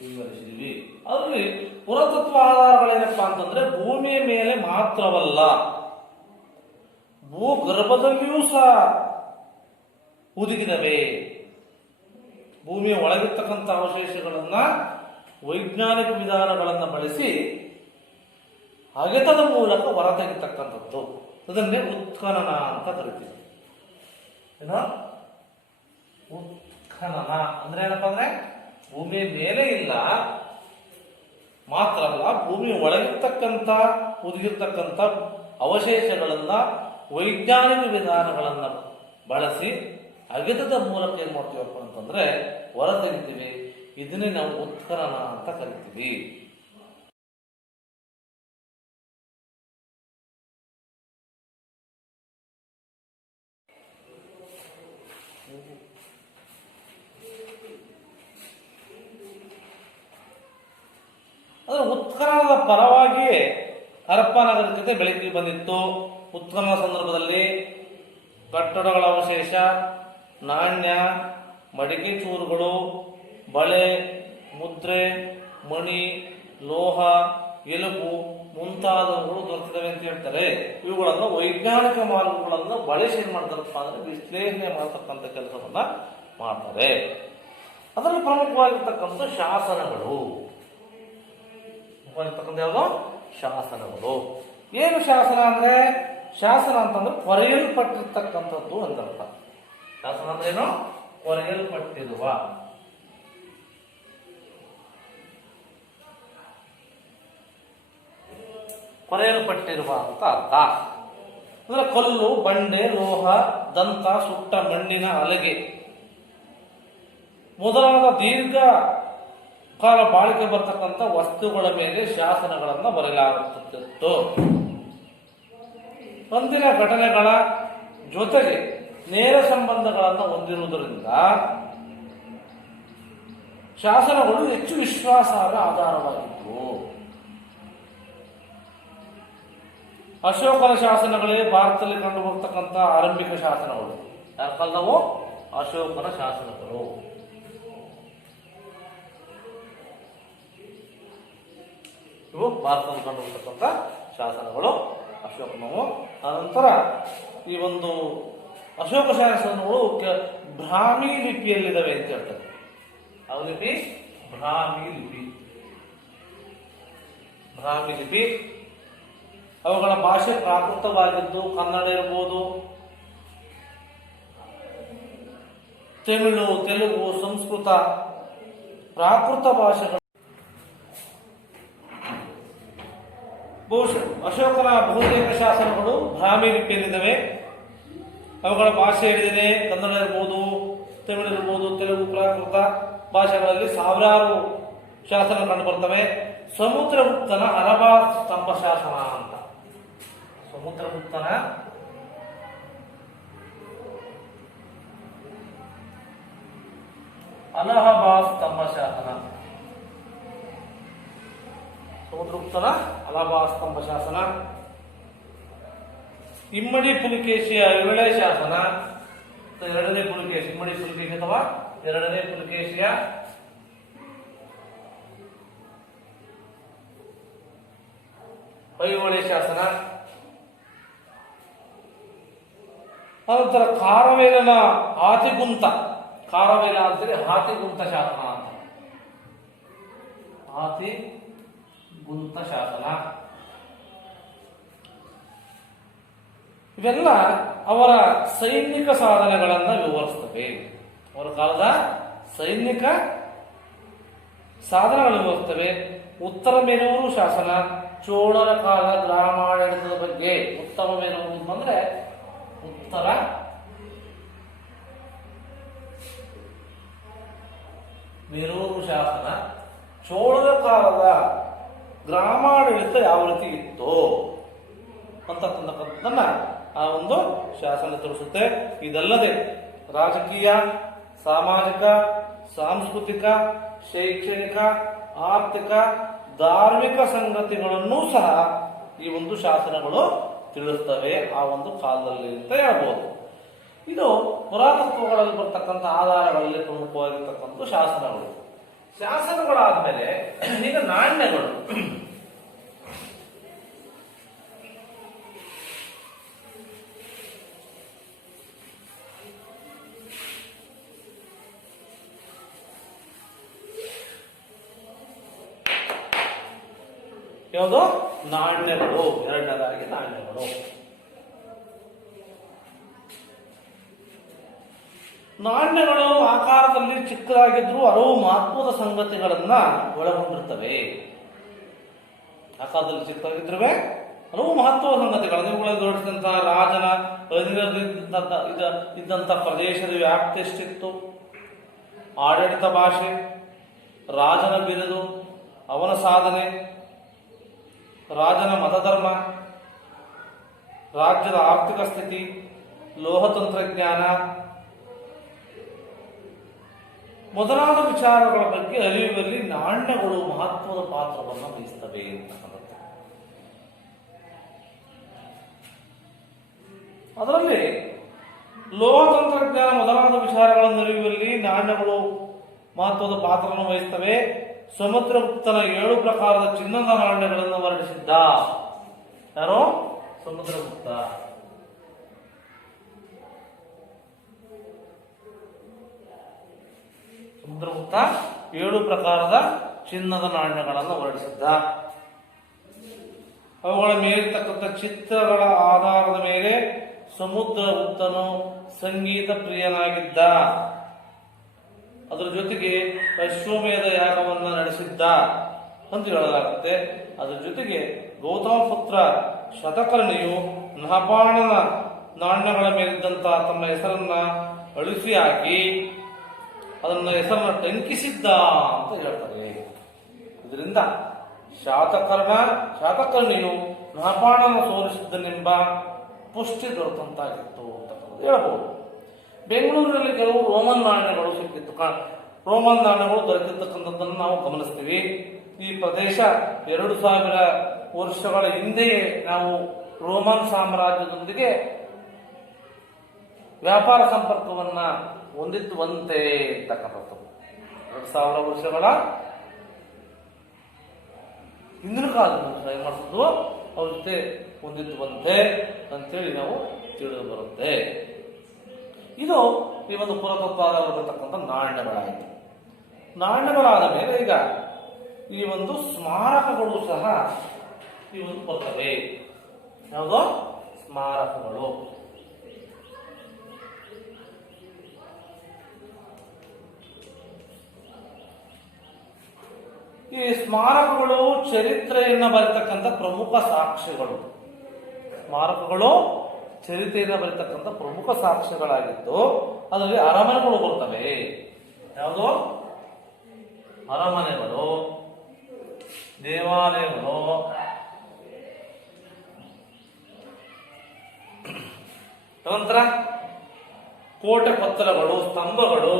ವಿವರಿಸಿದ್ವಿ. ಅದರಲ್ಲಿ ಪುರಾತತ್ವ ಆಧಾರಗಳೇನಪ್ಪ ಅಂತಂದ್ರೆ ಭೂಮಿಯ ಮೇಲೆ ಮಾತ್ರವಲ್ಲ, ಭೂಗರ್ಭದಲ್ಲಿಯೂ ಸಹ ಹುದುಗಿದವೆ. ಭೂಮಿಯ ಒಳಗಿರ್ತಕ್ಕಂಥ ಅವಶೇಷಗಳನ್ನ ವೈಜ್ಞಾನಿಕ ವಿಧಾನಗಳನ್ನು ಬಳಸಿ ಅಗೆತದ ಮೂಲಕ ಹೊರತೆಗೆತಕ್ಕಂಥದ್ದು. ಅದನ್ನೇ ಉತ್ಖನನ ಅಂತ ಕರಿತೀವಿ. ಏನೋ ಉತ್ಖನನ ಅಂದ್ರೆ ಏನಪ್ಪಾ ಅಂದ್ರೆ ಭೂಮಿಯ ಮೇಲೆ ಇಲ್ಲ ಮಾತ್ರ ಅಲ್ಲ, ಭೂಮಿಯ ಒಳಗಿರ್ತಕ್ಕಂಥ ಹುದುಗಿರ್ತಕ್ಕಂಥ ಅವಶೇಷಗಳನ್ನ ವೈಜ್ಞಾನಿಕ ವಿಧಾನಗಳನ್ನ ಬಳಸಿ ಅಗೆತದ ಮೂಲಕ ಏನ್ ಮಾಡ್ತೀವಪ್ಪ ಅಂತಂದ್ರೆ ಹೊರತೆಗಿತೀವಿ. ಇದನ್ನೇ ನಾವು ಉತ್ಖನನ ಅಂತ ಕರಿತೀವಿ. ಅದರ ಉತ್ಖನನದ ಪರವಾಗಿಯೇ ಹರಪ್ಪ ನಾಗರಿಕತೆ ಬೆಳಕಿಗೆ ಬಂದಿತ್ತು. ಉತ್ಖನನ ಸಂದರ್ಭದಲ್ಲಿ ಕಟ್ಟಡಗಳ ಅವಶೇಷ, ನಾಣ್ಯ, ಮಡಿಕೆ ಚೂರುಗಳು, ಬಳೆ, ಮುದ್ರೆ, ಮಣಿ, ಲೋಹ, ಎಲುಬು ಮುಂತಾದವುಗಳು ದೊರೆತಿವೆ ಅಂತ ಹೇಳ್ತಾರೆ. ಇವುಗಳನ್ನು ವೈಜ್ಞಾನಿಕ ಮಾರ್ಗಗಳನ್ನು ಬಳಸಿ ಏನ್ ಮಾಡ್ತಾರಪ್ಪ ಅಂದ್ರೆ ವಿಶ್ಲೇಷಣೆ ಮಾಡತಕ್ಕಂಥ ಕೆಲಸವನ್ನ ಮಾಡ್ತಾರೆ. ಅದರಲ್ಲಿ ಪ್ರಮುಖವಾಗಿರ್ತಕ್ಕಂಥ ಶಾಸನಗಳು. ಮುಖ್ಯವಾಗಿರ್ತಕ್ಕಂಥ ಯಾವುದು ಶಾಸನಗಳು. ಏನು ಶಾಸನ ಅಂದ್ರೆ? ಶಾಸನ ಅಂತಂದ್ರೆ ಕೊರೆಯಲ್ಪಟ್ಟಿರ್ತಕ್ಕಂಥದ್ದು ಅಂದರ್ಥ. ಶಾಸನ ಅಂದ್ರೆ ಏನು? ಕೊರೆಯಲ್ಪಟ್ಟಿರುವ. ಕೊರೆಯಲ್ಪಟ್ಟಿರುವ ಅಂತ ಅರ್ಥ. ಅಂದ್ರೆ ಕಲ್ಲು, ಬಂಡೆ, ಲೋಹ, ದಂತ, ಸುಟ್ಟ ಮಣ್ಣಿನ ಹಲಗೆ ಮೊದಲಾದ ದೀರ್ಘ ಕಾಲ ಬಾಳಿಕೆ ಬರ್ತಕ್ಕಂಥ ವಸ್ತುಗಳ ಮೇಲೆ ಶಾಸನಗಳನ್ನು ಬರೆಯಲಾಗುತ್ತಿತ್ತು. ಅಂದಿನ ಘಟನೆಗಳ ಜೊತೆಗೆ ನೇರ ಸಂಬಂಧಗಳನ್ನು ಹೊಂದಿರುವುದರಿಂದ ಶಾಸನಗಳು ಹೆಚ್ಚು ವಿಶ್ವಾಸಾರ್ಹ ಆಧಾರವಾಗಿದ್ದವು. ಅಶೋಕನ ಶಾಸನಗಳೇ ಭಾರತದಲ್ಲಿ ಕಂಡು ಬರ್ತಕ್ಕಂಥ ಆರಂಭಿಕ ಶಾಸನಗಳು. ಯಾಕಲ್ಲವೋ ಅಶೋಕನ ಶಾಸನಗಳು. ಇವು ಭಾರತದಲ್ಲಿ ಕಂಡು ಬರ್ತಕ್ಕಂಥ ಶಾಸನಗಳು ಅಶೋಕನವು. ಅನಂತರ ಈ ಒಂದು ಅಶೋಕ ಶಾಸನಗಳು ಬ್ರಾಹ್ಮಿ ಲಿಪಿಯಲ್ಲಿದ್ದಾವೆ ಅಂತ ಹೇಳ್ತಾರೆ. ಯಾವ ಲಿಪಿ? ಬ್ರಾಹ್ಮಿ ಲಿಪಿ. ಬ್ರಾಹ್ಮಿ ಲಿಪಿ. ಅವುಗಳ ಭಾಷೆ ಪ್ರಾಕೃತವಾಗಿದ್ದು ಕನ್ನಡ ಇರಬಹುದು, ತಮಿಳು, ತೆಲುಗು, ಸಂಸ್ಕೃತ, ಪ್ರಾಕೃತ ಭಾಷೆಗಳು. ಅಶೋಕನ ಬಹುತೇಕ ಶಾಸನಗಳು ಬ್ರಾಹ್ಮಿ ಲಿಪಿಯಲ್ಲಿದ್ದಾವೆ. ಅವುಗಳ ಭಾಷೆ ಹೇಳಿದರೆ ಕನ್ನಡ ಇರಬಹುದು, ತಮಿಳು ಇರಬಹುದು, ತೆಲುಗು, ಪ್ರಾಕೃತ ಭಾಷೆಗಳಲ್ಲಿ ಸಾವಿರಾರು ಶಾಸನ ಕಂಡು ಬರ್ತವೆ. ಸಮುದ್ರಗುಪ್ತನ ಅಲಹಾಬಾದ್ ಸ್ತಂಭ ಶಾಸನ ಅಂತ. ಸಮುದ್ರಗುಪ್ತನ ಅಲಹಾಬಾದ್ ಸ್ತಂಭ ಶಾಸನ. ಸಮುದ್ರಗುಪ್ತನ ಅಲಹಾಬಾದ್ ಸ್ತಂಭ ಶಾಸನ. ಇಮ್ಮಡಿ ಪುಲಿಕೇಶಿಯ ಎರಡನೇ ಶಾಸನ. ಎರಡನೇ ಪುಲಿಕೇಶಿ, ಇಮ್ಮಡಿ ಪುಲಿಕೇಶಿ ಅಥವಾ ಎರಡನೇ ಪುಲಿಕೇಶಿಯ ಐಹೊಳೆ ಶಾಸನ. ಅನಂತರ ಖಾರವೇಲನ ಹಾತಿಗುಂತ, ಖಾರವೇಲ ಅಂತೇಳಿ ಹಾತಿಗುಂತ ಶಾಸನ ಅಂತ. ಹಾತಿಗುಂತ ಶಾಸನ. ಇವೆಲ್ಲ ಅವರ ಸೈನಿಕ ಸಾಧನೆಗಳನ್ನ ವಿವರಿಸ್ತವೆ. ಅವರ ಕಾಲದ ಸೈನಿಕ ಸಾಧನೆಗಳು ವಿವರಿಸ್ತವೆ. ಉತ್ತರ ಮೇರೂರು ಶಾಸನ ಚೋಳರ ಕಾಲ ಗ್ರಾಮಾಡಳಿತದ ಬಗ್ಗೆ. ಉತ್ತಮ ಮೇರೂರು ಅಂತಂದ್ರೆ ಉತ್ತರ ಮೇರೂರು ಶಾಸನ ಚೋಳರ ಕಾಲದ ಗ್ರಾಮಾಡಳಿತ ಯಾವ ರೀತಿ ಇತ್ತು ಅಂತಕ್ಕಂಥದ್ದನ್ನ ಆ ಒಂದು ಶಾಸನ ತಿಳಿಸುತ್ತೆ. ಇದಲ್ಲದೆ ರಾಜಕೀಯ, ಸಾಮಾಜಿಕ, ಸಾಂಸ್ಕೃತಿಕ, ಶೈಕ್ಷಣಿಕ, ಆರ್ಥಿಕ, ಧಾರ್ಮಿಕ ಸಂಗತಿಗಳನ್ನು ಸಹ ಈ ಒಂದು ಶಾಸನಗಳು ತಿಳಿಸ್ತವೆ ಆ ಒಂದು ಕಾಲದಲ್ಲಿ ಅಂತ ಹೇಳ್ಬೋದು. ಇದು ಪುರಾತತ್ವಗಳಲ್ಲಿ ಬರ್ತಕ್ಕಂಥ ಆಧಾರಗಳಲ್ಲಿ ಪ್ರಮುಖವಾಗಿರ್ತಕ್ಕಂಥ ಶಾಸನಗಳು. ಶಾಸನಗಳಾದ್ಮೇಲೆ ಈಗ ನಾಣ್ಯಗಳು. ಯಾವುದು? ನಾಣ್ಯಗಳು. ಎರಡನೇದಾಗಿ ನಾಣ್ಯಗಳು. ನಾಣ್ಯಗಳು ಆಕಾರದಲ್ಲಿ ಚಿಕ್ಕದಾಗಿದ್ರು ಹಲವು ಮಹತ್ವದ ಸಂಗತಿಗಳನ್ನ ಒಳಗೊಂಡಿರ್ತವೆ. ಆಕಾರದಲ್ಲಿ ಚಿಕ್ಕದಾಗಿದ್ರು ಹಲವು ಮಹತ್ವದ ಸಂಗತಿಗಳನ್ನು ಇವುಗಳಲ್ಲಿ ಜೋಡಿಸಿದಂತಹ ರಾಜನ ಇದ್ದಂಥ ಪ್ರದೇಶದ ವ್ಯಾಪ್ತಿ ಎಷ್ಟಿತ್ತು, ಆಡಳಿತ ಭಾಷೆ, ರಾಜನ ಬಿರುದು, ಅವನ ಸಾಧನೆ, ರಾಜನ ಮತಧರ್ಮ, ರಾಜ್ಯದ ಆರ್ಥಿಕ ಸ್ಥಿತಿ, ಲೋಹ ತಂತ್ರಜ್ಞಾನ ಮೊದಲಾದ ವಿಚಾರಗಳ ಬಗ್ಗೆ ಅರಿಯುವಲ್ಲಿ ನಾಣ್ಯಗಳು ಮಹತ್ವದ ಪಾತ್ರವನ್ನು ವಹಿಸುತ್ತವೆ ಅಂತಕ್ಕಂಥದ್ದು. ಅದರಲ್ಲಿ ಲೋಹ ತಂತ್ರಜ್ಞಾನ ಮೊದಲಾದ ವಿಚಾರಗಳನ್ನು ಅರಿಯುವಲ್ಲಿ ನಾಣ್ಯಗಳು ಮಹತ್ವದ ಪಾತ್ರವನ್ನು ವಹಿಸುತ್ತವೆ. ಸಮುದ್ರಗುಪ್ತನ 7 ಪ್ರಕಾರದ ಚಿನ್ನದ ನಾಣ್ಯಗಳನ್ನು ವರ್ಣಿಸಿದ್ದ ಯಾರೋ? ಸಮುದ್ರಗುಪ್ತ. ಸಮುದ್ರಗುಪ್ತ 7 ಪ್ರಕಾರದ ಚಿನ್ನದ ನಾಣ್ಯಗಳನ್ನು ವರ್ಣಿಸಿದ್ದ. ಅವುಗಳ ಮೇಲಿರ್ತಕ್ಕಂಥ ಚಿತ್ರಗಳ ಆಧಾರದ ಮೇಲೆ ಸಮುದ್ರಗುಪ್ತನು ಸಂಗೀತ ಪ್ರಿಯನಾಗಿದ್ದ. ಅದರ ಜೊತೆಗೆ ಅಶ್ವಮೇಧ ಯಾಗವನ್ನ ನಡೆಸಿದ್ದ ಅಂತ ಹೇಳಲಾಗುತ್ತೆ. ಅದರ ಜೊತೆಗೆ ಗೌತಮ ಪುತ್ರ ಶತಕರ್ಣಿಯು ನಹಪಾಣನ ನಾಣ್ಯಗಳ ಮೇಲಿದ್ದಂತಹ ತನ್ನ ಹೆಸರನ್ನ ಅಳಿಸಿ ಹಾಕಿ ಅದನ್ನ ಹೆಸರನ್ನ ಟಂಕಿಸಿದ್ದ ಅಂತ ಹೇಳ್ತಾರೆ. ಇದರಿಂದ ಶಾತಕರ್ಣಿಯು ನಹಪಾಣನ ಸೋಲಿಸಿದ್ದನೆಂಬ ಪುಷ್ಟಿ ದೊರೆತಂತಾಗಿತ್ತು ಅಂತ ಹೇಳಬಹುದು. ಬೆಂಗಳೂರಿನಲ್ಲಿ ಕೆಲವು ರೋಮನ್ ನಾಣ್ಯಗಳು ಸಿಕ್ಕಿತ್ತು. ರೋಮನ್ ನಾಣ್ಯಗಳು ದೊರೆತಿರ್ತಕ್ಕಂಥದ್ದನ್ನು ನಾವು ಗಮನಿಸ್ತೀವಿ. ಈ ಪ್ರದೇಶ 2000 ವರ್ಷಗಳ ಹಿಂದೆಯೇ ನಾವು ರೋಮನ್ ಸಾಮ್ರಾಜ್ಯದೊಂದಿಗೆ ವ್ಯಾಪಾರ ಸಂಪರ್ಕವನ್ನ ಹೊಂದಿದ್ದುವಂತೆ ಇರ್ತಕ್ಕಂಥದ್ದು. 2000 ವರ್ಷಗಳ ಹಿಂದಿನ ಕಾಲದಲ್ಲಿ ಏನ್ ಮಾಡಿಸಿದ್ವು, ಅವ್ರ ಜೊತೆ ಹೊಂದಿದ್ದುವಂತೆ ಅಂತೇಳಿ ನಾವು ತಿಳಿದು ಬರುತ್ತೆ. ಇದು ಈ ಒಂದು ಪುರಾತತ್ವವಾಗಿರತಕ್ಕಂಥ ನಾಣ್ಯಗಳಾಯಿತು. ನಾಣ್ಯಗಳಾದ ಮೇಲೆ ಈಗ ಈ ಒಂದು ಸ್ಮಾರಕಗಳು ಸಹ ಈ ಒಂದು ಬರ್ತವೆ. ಯಾವುದೋ ಸ್ಮಾರಕಗಳು. ಈ ಸ್ಮಾರಕಗಳು ಚರಿತ್ರೆಯನ್ನ ಬರತಕ್ಕಂಥ ಪ್ರಮುಖ ಸಾಕ್ಷ್ಯಗಳು. ಸ್ಮಾರಕಗಳು ಚರಿತ್ರೆಯನ್ನ ಬರತಕ್ಕಂಥ ಪ್ರಮುಖ ಸಾಕ್ಷ್ಯಗಳಾಗಿದ್ದು ಅದರಲ್ಲಿ ಅರಮನೆಗಳು ಬರ್ತವೆ. ಯಾವುದು? ಅರಮನೆಗಳು, ದೇವಾಲಯಗಳು, ನಂತರ ಕೋಟೆ ಕೊತ್ತಲಗಳು, ಸ್ತಂಭಗಳು,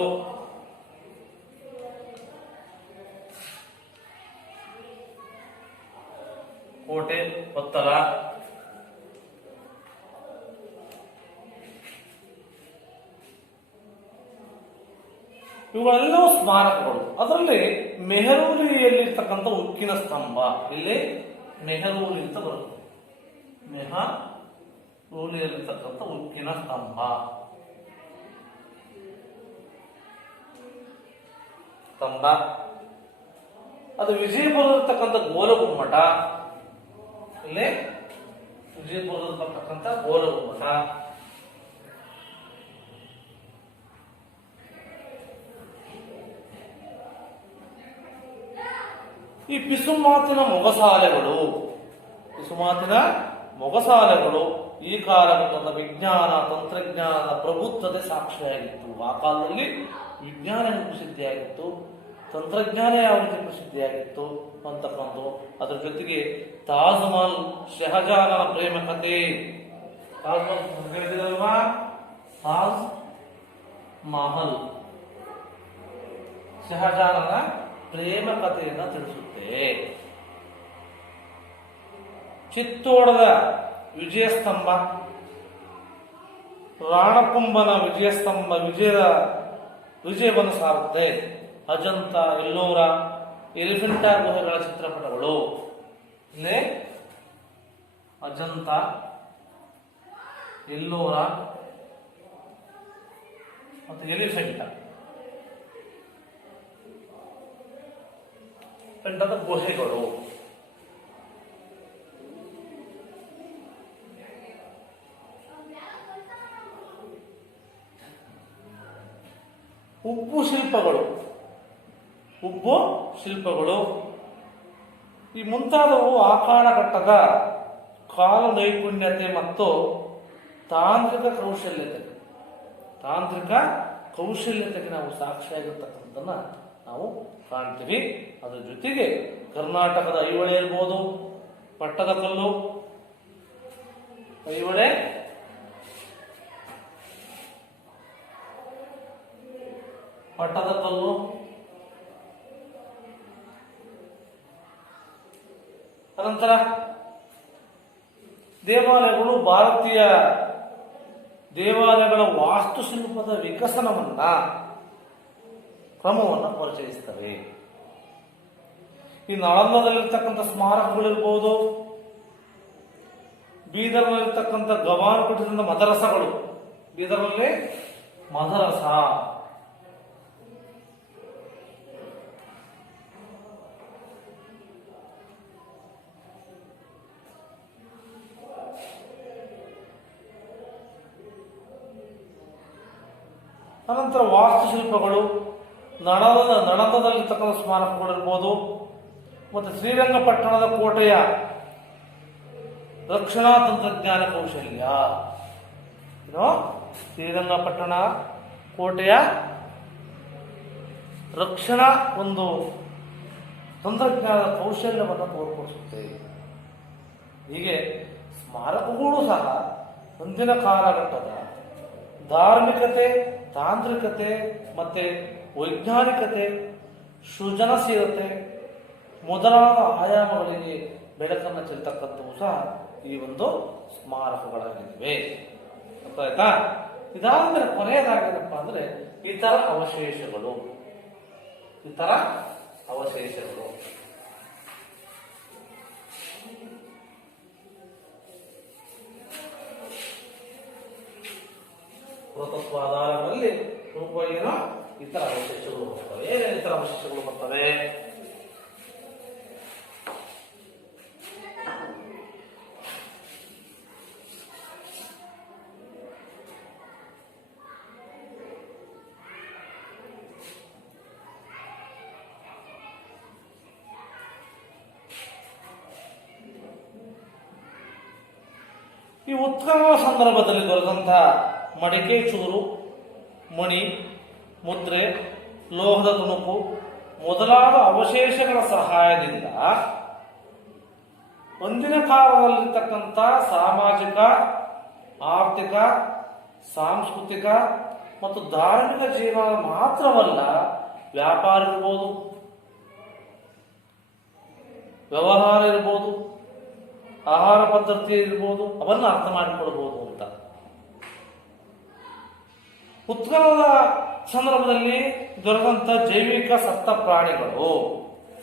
ಕೋಟೆ ಕೊತ್ತಲ, ಇವುಗಳೆಲ್ಲವೂ ಸ್ಮಾರಕಗಳು. ಅದರಲ್ಲಿ ಮೆಹರೂಲಿಯಲ್ಲಿರ್ತಕ್ಕಂಥ ಉಕ್ಕಿನ ಸ್ತಂಭ, ಇಲ್ಲಿ ಮೆಹರೂಲಿ ಅಂತ ಬರುತ್ತೆ. ಮೆಹರೂಲಿಯಲ್ಲಿರ್ತಕ್ಕಂಥ ಉಕ್ಕಿನ ಸ್ತಂಭ, ಅದು ವಿಜಯಪುರದಲ್ಲಿರ್ತಕ್ಕಂಥ ಗೋಲಗುಮ್ಮಟ, ಇಲ್ಲಿ ವಿಜಯಪುರದಲ್ಲಿರ್ತಕ್ಕಂಥ ಗೋಲಗುಮ್ಮಟ, ಈ ಪಿಸುಮಾತಿನ ಮೊಗಸಾಲೆಗಳು ಈ ಕಾಲಘಟ್ಟದ ವಿಜ್ಞಾನ ತಂತ್ರಜ್ಞಾನದ ಪ್ರಬುದ್ಧತೆ ಸಾಕ್ಷಿಯಾಗಿತ್ತು. ಆ ಕಾಲದಲ್ಲಿ ವಿಜ್ಞಾನ ಪ್ರಸಿದ್ಧಿಯಾಗಿತ್ತು, ತಂತ್ರಜ್ಞಾನ ಯಾವ ರೀತಿ ಪ್ರಸಿದ್ಧಿಯಾಗಿತ್ತು ಅಂತಕ್ಕಂಥ. ಅದರ ಜೊತೆಗೆ ತಾಜ್ ಮಹಲ್, ಶಹಜಾನನ ಪ್ರೇಮ ಕಥೆ. ತಾಜ್ ಮಹಲ್ ಹೇಳಿದಿರಲ್ವಾ? ತಾಜ್ ಮಹಲ್ ಶಹಜಾನನ ಪ್ರೇಮ ಕಥೆಯನ್ನ ತಿಳಿಸುತ್ತೆ. ಚಿತ್ತೋಡದ ವಿಜಯಸ್ತಂಭ, ರಾಣಕುಂಭನ ವಿಜಯವನ್ನು ಸಾರುತ್ತೆ. ಅಜಂತ, ಎಲ್ಲೋರ, ಎಲಿಫೆಂಟಾ ಗುಹೆಗಳ ಚಿತ್ರಪಟಗಳು. ಇಲ್ಲಿ ಅಜಂತ, ಎಲ್ಲೋರ ಮತ್ತು ಎಲಿಫೆಂಟಾ ಗುಹೆಗಳು. ಉಬ್ಬು ಶಿಲ್ಪಗಳು ಈ ಮುಂತಾದವು ಆ ಕಾಲಘಟ್ಟದ ಕಾಲು ನೈಪುಣ್ಯತೆ ಮತ್ತು ತಾಂತ್ರಿಕ ಕೌಶಲ್ಯತೆಗೆ ನಾವು ಸಾಕ್ಷಿಯಾಗಿರ್ತಕ್ಕಂಥದ್ದನ್ನ ನಾವು ಕಾಣ್ತೀವಿ. ಅದರ ಜೊತೆಗೆ ಕರ್ನಾಟಕದ ಐಹೊಳೆ ಇರ್ಬೋದು, ಪಟ್ಟದಕಲ್ಲು, ಐಹೊಳೆ, ಪಟ್ಟದಕಲ್ಲು, ಅನಂತರ ದೇವಾಲಯಗಳು ಭಾರತೀಯ ದೇವಾಲಯಗಳ ವಾಸ್ತುಶಿಲ್ಪದ ವಿಕಸನವನ್ನ ಕ್ರಮವನ್ನು ಪರಿಚಯಿಸ್ತವೆ. ಈ ನಳಂದದಲ್ಲಿರ್ತಕ್ಕಂಥ ಸ್ಮಾರಕಗಳಿರ್ಬೋದು, ಬೀದರ್ನಲ್ಲಿರ್ತಕ್ಕಂಥ ಗವಾನ್ ಕುಟೀರದ ಮದರಸಗಳು, ಬೀದರ್ನಲ್ಲಿ ಮದರಸ, ಅನಂತರ ವಾಸ್ತುಶಿಲ್ಪಗಳು, ನಳಂದದಲ್ಲಿರ್ತಕ್ಕಂಥ ಸ್ಮಾರಕಗಳಿರ್ಬೋದು, ಮತ್ತು ಶ್ರೀರಂಗಪಟ್ಟಣದ ಕೋಟೆಯ ರಕ್ಷಣಾ ತಂತ್ರಜ್ಞಾನ ಕೌಶಲ್ಯ, ಶ್ರೀರಂಗಪಟ್ಟಣ ಕೋಟೆಯ ರಕ್ಷಣಾ ಒಂದು ತಂತ್ರಜ್ಞಾನದ ಕೌಶಲ್ಯವನ್ನು ತೋರ್ಪಡಿಸುತ್ತೆ. ಹೀಗೆ ಸ್ಮಾರಕಗಳು ಸಹ ಅಂದಿನ ಕಾಲಘಟ್ಟದ ಧಾರ್ಮಿಕತೆ, ತಾಂತ್ರಿಕತೆ ಮತ್ತೆ ವೈಜ್ಞಾನಿಕತೆ, ಸೃಜನಶೀಲತೆ ಮೊದಲಾದ ಆಯಾಮಗಳಿಗೆ ಬೆಳಕನ್ನು ಚೆಲ್ತಕ್ಕಂಥವು ಸಹ ಈ ಒಂದು ಸ್ಮಾರಕಗಳಾಗಿವೆ. ಅರ್ಥ ಆಯ್ತಾ? ಇದಾದ್ಮೇಲೆ ಕೊನೆಯದಾಗೇನಪ್ಪ ಅಂದ್ರೆ ಇತರ ಅವಶೇಷಗಳು. ಪುರಾತತ್ವ ಆಧಾರಗಳಲ್ಲಿ ರೂಪವಾಗಿನ ಇತರ ಅವಶೇಷಗಳು ಬರ್ತವೆ. ಏನೇನು ಇತರ ಅವಶೇಷಗಳು ಬರ್ತವೆ? ಈ ಉತ್ಖನನ ಸಂದರ್ಭದಲ್ಲಿ ದೊರೆತಂತಹ ಮಡಿಕೆ ಚೂರು, ಮಣಿ, ಮುದ್ರೆ, ಲೋಹದ ತುಣುಕು ಮೊದಲಾದ ಅವಶೇಷಗಳ ಸಹಾಯದಿಂದ ಒಂದಿನ ಕಾಲದಲ್ಲಿರ್ತಕ್ಕಂಥ ಸಾಮಾಜಿಕ, ಆರ್ಥಿಕ, ಸಾಂಸ್ಕೃತಿಕ ಮತ್ತು ಧಾರ್ಮಿಕ ಜೀವನ ಮಾತ್ರವಲ್ಲ, ವ್ಯಾಪಾರ ಇರ್ಬೋದು, ವ್ಯವಹಾರ ಇರ್ಬೋದು, ಆಹಾರ ಪದ್ಧತಿ ಇರ್ಬೋದು, ಅವನ್ನ ಅರ್ಥ ಮಾಡಿಕೊಳ್ಬಹುದು ಅಂತ. ಉತ್ಖನನದ ಸಂದರ್ಭದಲ್ಲಿ ದೊರೆತಂತ ಜೈವಿಕ ಸತ್ತ ಪ್ರಾಣಿಗಳು,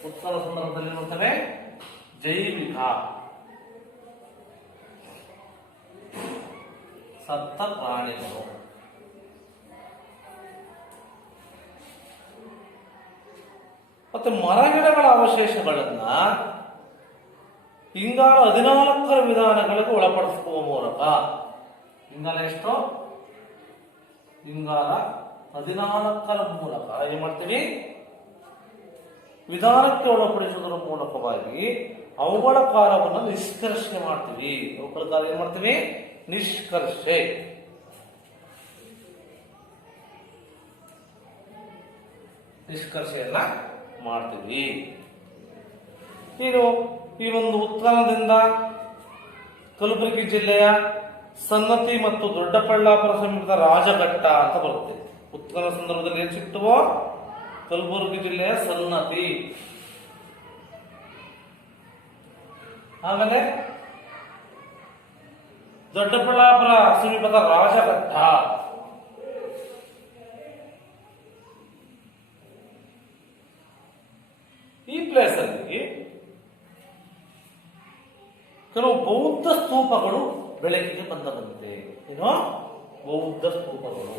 ಉತ್ಖನನ ಸಂದರ್ಭದಲ್ಲಿ ನೋಡ್ತಾರೆ ಜೈವಿಕ ಸತ್ತ ಪ್ರಾಣಿಗಳು. ಮತ್ತೆ ಮರಗಿಡಗಳ ಅವಶೇಷಗಳನ್ನ ಇಂಗಾಲ 14 ವಿಧಾನಗಳಿಗೆ ಒಳಪಡಿಸುವ ಮೂಲಕ, ಇಂಗಾಲ ಎಷ್ಟು? ಇಂಗಾಲ 14 ಮೂಲಕ ಏನ್ ಮಾಡ್ತೀವಿ? ವಿಧಾನಕ್ಕೆ ಒಳಪಡಿಸುವುದರ ಮೂಲಕವಾಗಿ ಅವುಗಳ ಕಾರ್ಯವನ್ನು ನಿಷ್ಕರ್ಷೆ ಮಾಡ್ತೀವಿ. ಅವುಗಳ ಕಾರ್ಯ ಏನ್ ಮಾಡ್ತೀವಿ? ನಿಷ್ಕರ್ಷೆಯನ್ನ ಮಾಡ್ತೀವಿ. ನೀನು ಈ ಒಂದು ಉತ್ಖನನದಿಂದ ಕಲಬುರಗಿ ಜಿಲ್ಲೆಯ ಸನ್ನತಿ ಮತ್ತು ದೊಡ್ಡಬಳ್ಳಾಪುರ ಸಮೀಪದ ರಾಜಘಟ್ಟ ಅಂತ ಬರುತ್ತೆ. ಉತ್ಖನನ ಸಂದರ್ಭದಲ್ಲಿ ಏನ್ ಸಿಗ್ತವೋ? ಕಲಬುರಗಿ ಜಿಲ್ಲೆಯ ಸನ್ನತಿ, ಆಮೇಲೆ ದೊಡ್ಡಬಳ್ಳಾಪುರ ಸಮೀಪದ ರಾಜಘಟ್ಟ. ಈ ಪ್ಲೇಸ್ ಅಲ್ಲಿ ಕೆಲವು ಬೌದ್ಧ ಸ್ತೂಪಗಳು ಬೆಳಕಿಗೆ ಬಂದಿದೆ. ಏನು? ಬೌದ್ಧ ಸ್ತೂಪಗಳು.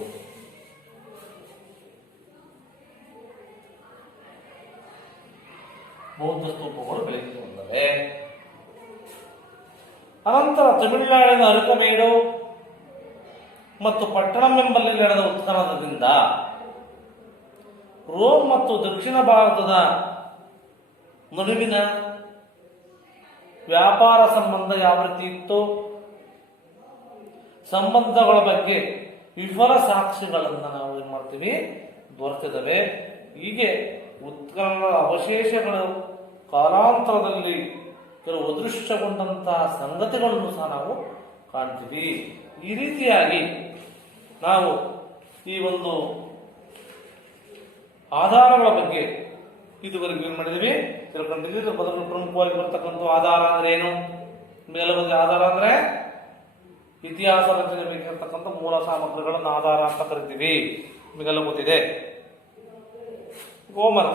ಬೆಳಕಿಗೆ ಬಂದವೆ. ಅನಂತರ ತಮಿಳುನಾಡಿನ ಅರಕಮೇಡು ಮತ್ತು ಪಟ್ಟಣಂ ಎಂಬಲ್ಲಿ ನಡೆದ ಉತ್ಖನನದಿಂದ ರೋಮ್ ಮತ್ತು ದಕ್ಷಿಣ ಭಾರತದ ನಡುವಿನ ವ್ಯಾಪಾರ ಸಂಬಂಧ ಯಾವ ರೀತಿ ಇತ್ತು, ಸಂಬಂಧಗಳ ಬಗ್ಗೆ ವಿಫಲ ಸಾಕ್ಷಿಗಳನ್ನು ನಾವು ಏನ್ ಮಾಡ್ತೀವಿ? ದೊರೆತಿದ್ದಾವೆ. ಹೀಗೆ ಉತ್ಖನನದ ಅವಶೇಷಗಳು ಕಾಲಾಂತರದಲ್ಲಿ ಕೆಲವು ಅದೃಶ್ಯಗೊಂಡಂತಹ ಸಂಗತಿಗಳನ್ನು ಸಹ ನಾವು ಕಾಣ್ತೀವಿ. ಈ ರೀತಿಯಾಗಿ ನಾವು ಈ ಒಂದು ಆಧಾರಗಳ ಬಗ್ಗೆ ಇದುವರೆಗೂ ಏನ್ ಮಾಡಿದೀವಿ? ತಿಳ್ಕೊಂಡಿದ್ದೀವಿ. ಮೊದಲು ಪ್ರಮುಖವಾಗಿ ಬರ್ತಕ್ಕಂಥ ಆಧಾರ ಅಂದ್ರೆ ಏನು? ಮೇಲೆ ಬಂದ ಆಧಾರ ಅಂದ್ರೆ ಇತಿಹಾಸ ರಚನೆ ಬೇಕಿರತಕ್ಕಂಥ ಮೂಲ ಸಾಮಗ್ರಿಗಳನ್ನು ಆಧಾರ ಅಂತ ಕರಿತೀವಿ. ನಿಮಗೆಲ್ಲ ಗೊತ್ತಿದೆ. ಗೋಮರ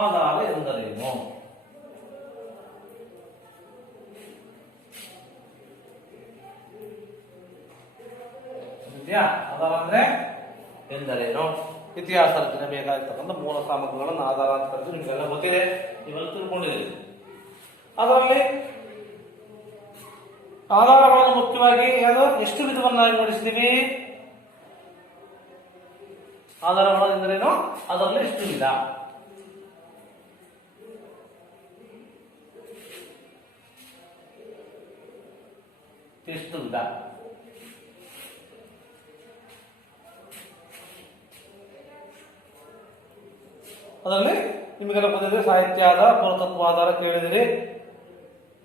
ಆಧಾರ ಎಂದರೇನು? ಆಧಾರ ಅಂದ್ರೆ ಎಂದರೇನು? ಇತಿಹಾಸ ರಚನೆ ಬೇಕಾಗಿರ್ತಕ್ಕಂಥ ಮೂಲ ಸಾಮಗ್ರಿಗಳನ್ನು ಆಧಾರ ಅಂತ ಕರೆದು ನಿಮಗೆಲ್ಲ ಗೊತ್ತಿದೆ, ನೀವೆಲ್ಲ ತಿಳ್ಕೊಂಡಿದ್ದೀರಿ. ಅದರಲ್ಲಿ ಆಧಾರಗಳನ್ನು ಮುಖ್ಯವಾಗಿ ಎಷ್ಟು ವಿಧವನ್ನಾಗಿ ಮಾಡಿಸ್ತೀವಿ? ಆಧಾರಗಳು ಎಂದರೇನು? ಅದರಲ್ಲಿ ಎಷ್ಟು ವಿಧ? ಎಷ್ಟು ವಿಧ? ಅದರಲ್ಲಿ ನಿಮಗೆಲ್ಲ ಗೊತ್ತಿದೆ, ಸಾಹಿತ್ಯ ಆಧಾರ, ಪುರಾತತ್ವ ಆಧಾರ ಕೇಳಿದಿರಿ.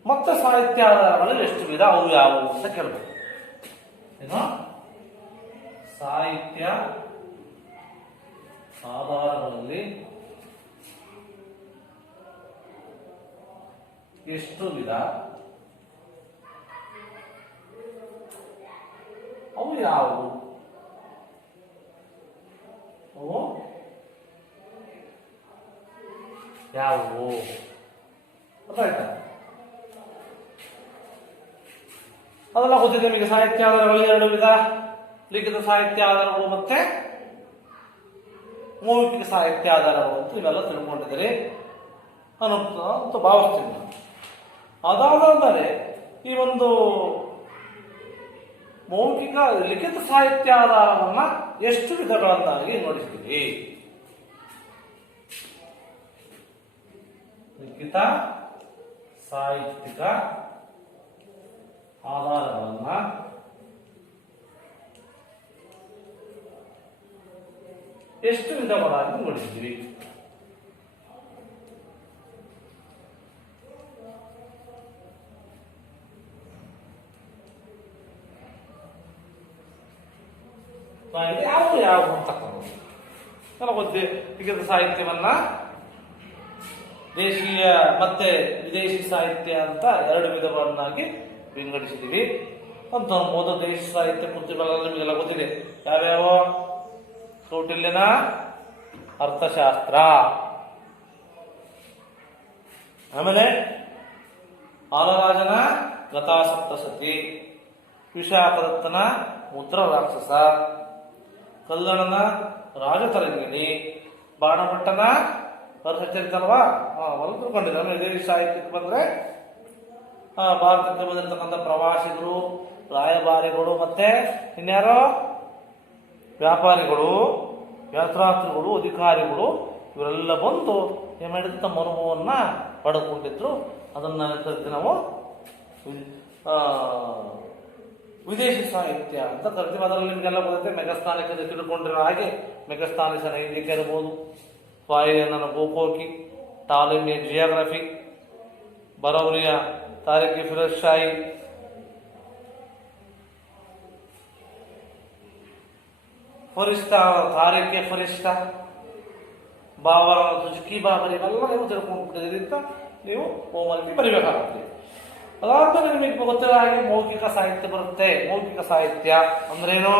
ಮತ್ತೆ ಸಾಹಿತ್ಯ ಆಧಾರಗಳಲ್ಲಿ ಎಷ್ಟು ವಿಧ, ಅವು ಯಾವುವು ಅಂತ ಕೇಳಬೇಕು. ಏನು ಸಾಹಿತ್ಯ ಆಧಾರಗಳಲ್ಲಿ ಎಷ್ಟು ವಿಧ, ಅವು ಯಾವುವು? ಅವು ಯಾವುವು? ಗೊತ್ತಾಯ್ತಾ? ಅದೆಲ್ಲ ಗೊತ್ತಿದೆ ನಿಮಗೆ. ಸಾಹಿತ್ಯ ಆಧಾರಗಳು ಎರಡು ವಿಧ, ಲಿಖಿತ ಸಾಹಿತ್ಯ ಆಧಾರಗಳು ಮತ್ತೆ ಮೌಖಿಕ ಸಾಹಿತ್ಯ ಆಧಾರಗಳು ಅಂತ ಇವೆಲ್ಲ ತಿಳ್ಕೊಂಡಿದ್ದೀರಿ ಅಂತ ಭಾವಿಸ್ತೀನಿ. ಅದಾದ್ಮೇಲೆ ಈ ಒಂದು ಮೌಖಿಕ ಲಿಖಿತ ಸಾಹಿತ್ಯ ಆಧಾರವನ್ನ ಎಷ್ಟು ವಿಧಗಳನ್ನಾಗಿ ನೋಡಿಸ್ತೀವಿ? ಲಿಖಿತ ಸಾಹಿತ್ಯಿಕ ಆಧಾರಗಳನ್ನ ಎಷ್ಟು ವಿಧಗಳಾಗಿ ನೋಡಿದ್ದೀವಿ? ಯಾವ ಯಾವ ಅಂತಕ್ಕಂಥ ಗೊತ್ತೇ. ಲಿಖಿತ ಸಾಹಿತ್ಯವನ್ನ ದೇಶೀಯ ಮತ್ತೆ ವಿದೇಶಿ ಸಾಹಿತ್ಯ ಅಂತ ಎರಡು ವಿಧಗಳನ್ನಾಗಿ ವಿಂಗಡಿಸಿದ್ದೀವಿ ಅಂತ ಅನ್ಬೋದು. ದೇಶಿ ಸಾಹಿತ್ಯ ಕೃತಿಗಳೆಲ್ಲ ನಿಮಗೆಲ್ಲ ಗೊತ್ತಿದೆ. ಯಾವ್ಯಾವ? ಕೌಟಿಲ್ಯನ ಅರ್ಥಶಾಸ್ತ್ರ, ಆಮೇಲೆ ಆಲರಾಜನ ಗತಾಸಪ್ತಸತಿ, ವಿಶಾಖದತ್ತನ ಮುದ್ರ ರಾಕ್ಷಸ, ಕಲ್ಲಣನ ರಾಜತರಂಗಿಣಿ, ಬಾಣಭಟ್ಟನ ಹರ್ಷಚರಿತ ಅಲ್ವಾ, ಅವೆಲ್ಲ ತಿಳ್ಕೊಂಡಿದ್ದೆ. ಆಮೇಲೆ ವಿದೇಶಿ ಸಾಹಿತ್ಯಕ್ಕೆ ಬಂದ್ರೆ ಭಾರತಕ್ಕೆ ಬಂದಿರತಕ್ಕಂಥ ಪ್ರವಾಸಿಗರು, ರಾಯಭಾರಿಗಳು, ಮತ್ತೆ ಇನ್ಯಾರೋ ವ್ಯಾಪಾರಿಗಳು, ಯಾತ್ರಾರ್ಥಿಗಳು, ಅಧಿಕಾರಿಗಳು ಇವರೆಲ್ಲ ಬಂದು ಏನ್ ಮಾಡಿದ್ರು, ತಮ್ಮ ಅನುಭವವನ್ನ ಪಡೆದುಕೊಂಡಿದ್ರು. ಅದನ್ನ ನಾವು ವಿದೇಶಿ ಸಾಹಿತ್ಯ ಅಂತ ಕರಿತೀವಿ. ಅದರಲ್ಲಿ ನಿಮಗೆಲ್ಲ ಗೊತ್ತೈತೆ. ಮೆಗಸ್ಥಾನಿಕ ತಿಳ್ಕೊಂಡಿರೋ ಹಾಗೆ ಮೆಗಸ್ಥಾನಿಕ ನೈತಿಕ ಇರ್ಬೋದು, ಸ್ವಾಯಿಯನ್ನ ಗೋಕೋಕಿ, ಟಾಲೆಮಿಯ ಜಿಯೋಗ್ರಫಿ, ಬರೌರಿಯ ತಾರಿಖಿ ಫಿರೋಜ್ ಶಾಹಿ, ಫರಿಸ್ತಾ ತಾರಿಖೆ ಫರಿಸ್ತಾ, ಬಾಬರ ಸುಜುಕಿ ಬಾಬರ್, ಇವೆಲ್ಲ ನೀವು ತಿಳ್ಕೊಂಡ್ಬಿಟ್ಟಿದ್ರಿ ಅಂತ ನೀವು ಹೋಮಲ್ಲಿ ಬರಿಬೇಕಾಗುತ್ತೆ. ಅದಾದ್ಮೇಲೆ ನಿಮಗೆ ಗೊತ್ತಿರೋ ಹಾಗೆ ಮೌಖಿಕ ಸಾಹಿತ್ಯ ಬರುತ್ತೆ. ಮೌಖಿಕ ಸಾಹಿತ್ಯ ಅಂದ್ರೇನು?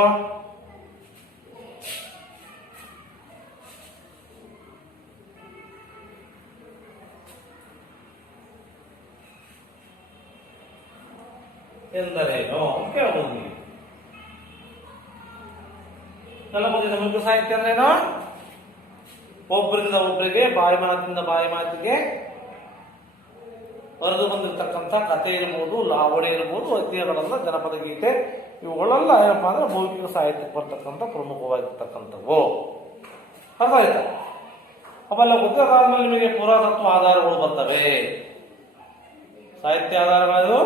ಎಂದರೇನು ಅಂತ ಕೇಳಬಹುದು ನೀವು. ಮೌಖಿಕ ಸಾಹಿತ್ಯ ಅಂದ್ರೇನು? ಒಬ್ಬರಿಂದ ಒಬ್ಬರಿಗೆ, ಬಾಯಿ ಮಾತಿನಿಂದ ಬಾಯಿ ಮಾತಿಗೆ ಬರೆದು ಬಂದಿರತಕ್ಕಂಥ ಕಥೆ ಇರ್ಬೋದು, ಲಾವಣಿ ಇರ್ಬೋದು, ಅಧ್ಯಯನಗಳೆಲ್ಲ, ಜನಪದ ಗೀತೆ, ಇವುಗಳೆಲ್ಲ ಏನಪ್ಪಾ ಅಂದ್ರೆ ಮೌಖಿಕ ಸಾಹಿತ್ಯಕ್ಕೆ ಬರ್ತಕ್ಕಂಥ ಪ್ರಮುಖವಾಗಿರ್ತಕ್ಕಂಥವು. ಅರ್ಥ ಆಯ್ತಾ? ಅವೆಲ್ಲ ಗೊತ್ತು. ಅದಾದ್ಮೇಲೆ ನಿಮಗೆ ಪುರಾತತ್ವ ಆಧಾರಗಳು ಬರ್ತವೆ. ಸಾಹಿತ್ಯ ಆಧಾರಗಳು,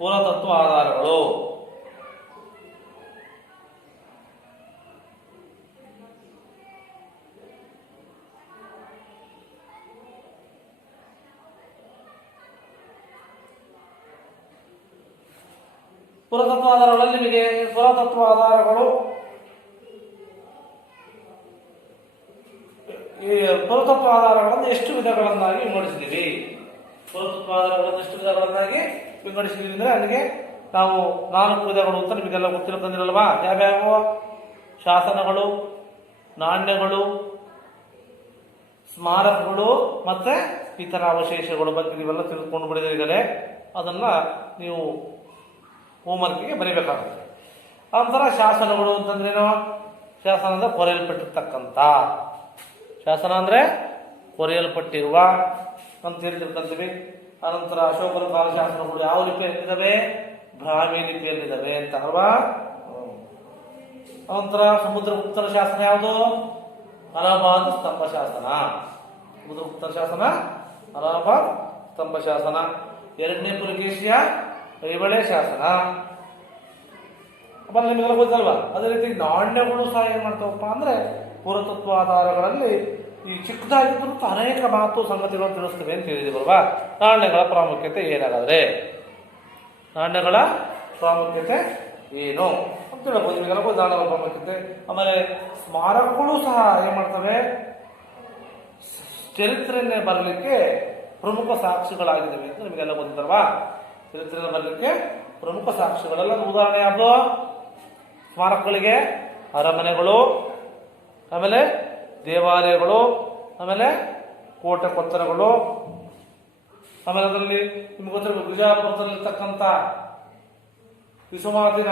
ಪುರಾತತ್ವ ಆಧಾರಗಳು. ಪುರಾತತ್ವ ಆಧಾರಗಳಲ್ಲಿ ನಿಮಗೆ ಪುರಾತತ್ವ ಆಧಾರಗಳು, ಈ ಪುರಾತತ್ವ ಆಧಾರಗಳನ್ನು ಎಷ್ಟು ವಿಧಗಳನ್ನಾಗಿ ವಿಂಗಡಿಸಿದೀವಿ? ಪುರಾತತ್ವ ಆಧಾರಗಳನ್ನು ಎಷ್ಟು ವಿಧಗಳನ್ನಾಗಿ ವಿಂಗಡಿಸಿದೀವಿ ಅಂದ್ರೆ ಅಲ್ಲಿಗೆ ನಾವು 4 ವಿಧಗಳು ಅಂತ ನಿಮಗೆಲ್ಲ ಗೊತ್ತಿರಲ್ವಾ? ಯಾವ್ಯಾವ? ಶಾಸನಗಳು, ನಾಣ್ಯಗಳು, ಸ್ಮಾರಕಗಳು, ಮತ್ತೆ ಇತರ ಅವಶೇಷಗಳ ಬಗ್ಗೆ ನೀವೆಲ್ಲ ತಿಳ್ಕೊಂಡು ಬಿಡಿದರೆ ಅದನ್ನ ನೀವು ಹೋಮ್ವರ್ಕಿಗೆ ಬರೀಬೇಕಾಗುತ್ತೆ. ನಂತರ ಶಾಸನಗಳು ಅಂತಂದ್ರೇನು? ಶಾಸನ ಅಂದ್ರೆ ಕೊರೆಯಲ್ಪಟ್ಟಿರ್ತಕ್ಕಂಥ. ಶಾಸನ ಅಂದ್ರೆ ಕೊರೆಯಲ್ಪಟ್ಟಿರುವ ಅಂತ ಹೇಳ್ತಿರ್ಕಂತೀವಿ. ಅನಂತರ ಅಶೋಕನ ಕಾಲ ಶಾಸನಗಳು ಯಾವ ಲಿಪಿಯಲ್ಲಿದ್ದಾವೆ? ಬ್ರಾಹ್ಮಿ ಲಿಪಿಯಲ್ಲಿದ್ದಾವೆ ಅಂತ ಅಲ್ವಾ. ಅನಂತರ ಸಮುದ್ರಗುಪ್ತರ ಶಾಸನ ಯಾವುದು? ಅಲಹಾಬಾದ್ ಸ್ತಂಭ ಶಾಸನ. ಸಮುದ್ರಗುಪ್ತರ ಶಾಸನ ಅಲಹಾಬಾದ್ ಸ್ತಂಭ ಶಾಸನ. ಎರಡನೇ ಪುಲಕೇಶಿಯ ಐಹೊಳೆ ಶಾಸನ. ನಿಮಗೆಲ್ಲ ಗೊತ್ತಲ್ವಾ. ಅದೇ ರೀತಿ ನಾಣ್ಯಗಳು ಸಹ ಏನ್ ಮಾಡ್ತಾವಪ್ಪ ಅಂದ್ರೆ ಪುರಾತತ್ವ ಆಧಾರಗಳಲ್ಲಿ ಈ ಚಿಕ್ಕದಾಗಿದ್ದು ಅನೇಕ ಮಾತು ಸಂಗತಿಗಳನ್ನು ತಿಳಿಸ್ತವೆ ಅಂತ ಹೇಳಿದಿವಲ್ವಾ. ನಾಣ್ಯಗಳ ಪ್ರಾಮುಖ್ಯತೆ ಏನಾಗಾದ್ರೆ, ನಾಣ್ಯಗಳ ಪ್ರಾಮುಖ್ಯತೆ ಏನು ಅಂತ ಹೇಳ್ಬೋದು. ನಿಮಗೆಲ್ಲ ಗೊತ್ತು ನಾಣ್ಯಗಳ ಪ್ರಾಮುಖ್ಯತೆ. ಆಮೇಲೆ ಸ್ಮಾರಕಗಳು ಸಹ ಏನ್ ಮಾಡ್ತವೆ? ಚರಿತ್ರೆಯನ್ನೇ ಬರಲಿಕ್ಕೆ ಪ್ರಮುಖ ಸಾಕ್ಷಿಗಳಾಗಿದ್ದಾವೆ ಅಂತ ನಿಮಗೆಲ್ಲ ಗೊತ್ತಿಲ್ವಾ. ಚರಿತ್ರೆಯನ್ನು ಬರಲಿಕ್ಕೆ ಪ್ರಮುಖ ಸಾಕ್ಷಿಗಳೆಲ್ಲ ಉದಾಹರಣೆ ಯಾವುದು? ಸ್ಮಾರಕಗಳಿಗೆ ಅರಮನೆಗಳು, ಆಮೇಲೆ ದೇವಾಲಯಗಳು, ಆಮೇಲೆ ಕೋಟೆ ಕೊತ್ತರಗಳು, ಆಮೇಲೆ ಅದರಲ್ಲಿ ನಿಮ್ಗೆ ಗೊತ್ತಿರಬೇಕು ಬಿಜಾಪುರದಲ್ಲಿರ್ತಕ್ಕಂಥ ವಿಸುಮಾದಿನ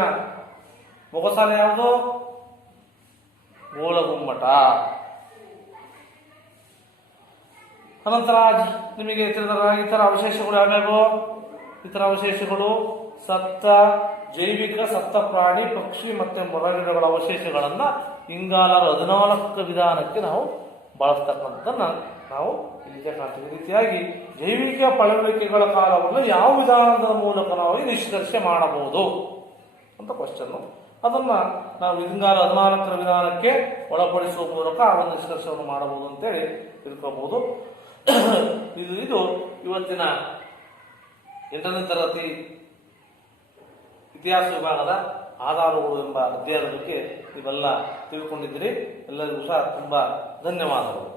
ಮೊಗಸಾಲೆ ಯಾವುದು? ಗೋಳಗುಮ್ಮಟ. ಅನಂತರ ನಿಮಗೆ ಇತರ ಅವಶೇಷಗಳು ಯಾವ್ಯಾವು? ಇತರ ಅವಶೇಷಗಳು ಸತ್ತ ಜೈವಿಕ ಸತ್ತ ಪ್ರಾಣಿ ಪಕ್ಷಿ ಮತ್ತೆ ಮರಗಿಡಗಳ ಅವಶೇಷಗಳನ್ನ ಇಂಗಾಲರ 14 ವಿಧಾನಕ್ಕೆ ನಾವು ಬಳಸ್ತಕ್ಕಂಥದ್ದನ್ನ ನಾವು ಇಲ್ಲಿ ಕಾಣ್ತೀವಿ. ಈ ರೀತಿಯಾಗಿ ಜೈವಿಕ ಪಳವಳಿಕೆಗಳ ಕಾಲವನ್ನು ಯಾವ ವಿಧಾನದ ಮೂಲಕ ನಾವು ನಿಷ್ಕರ್ಷೆ ಮಾಡಬಹುದು ಅಂತ ಕ್ವಶನ್. ಅದನ್ನ ನಾವು ಇಂಗಾಲ 14ರ ವಿಧಾನಕ್ಕೆ ಒಳಪಡಿಸುವ ಮೂಲಕ ಆ ಒಂದು ನಿಷ್ಕರ್ಷವನ್ನು ಮಾಡಬಹುದು ಅಂತೇಳಿ ತಿಳ್ಕೋಬಹುದು. ಇದು ಇವತ್ತಿನ 8ನೇ ತರಗತಿ ಇತಿಹಾಸ ವಿಭಾಗದ ಆಧಾರಗಳು ಎಂಬ ಅಧ್ಯಯನದ ಬಗ್ಗೆ ನೀವೆಲ್ಲ ತಿಳ್ಕೊಂಡಿದ್ದೀರಿ. ಎಲ್ಲರಿಗೂ ಸಹ ತುಂಬಾ ಧನ್ಯವಾದಗಳು.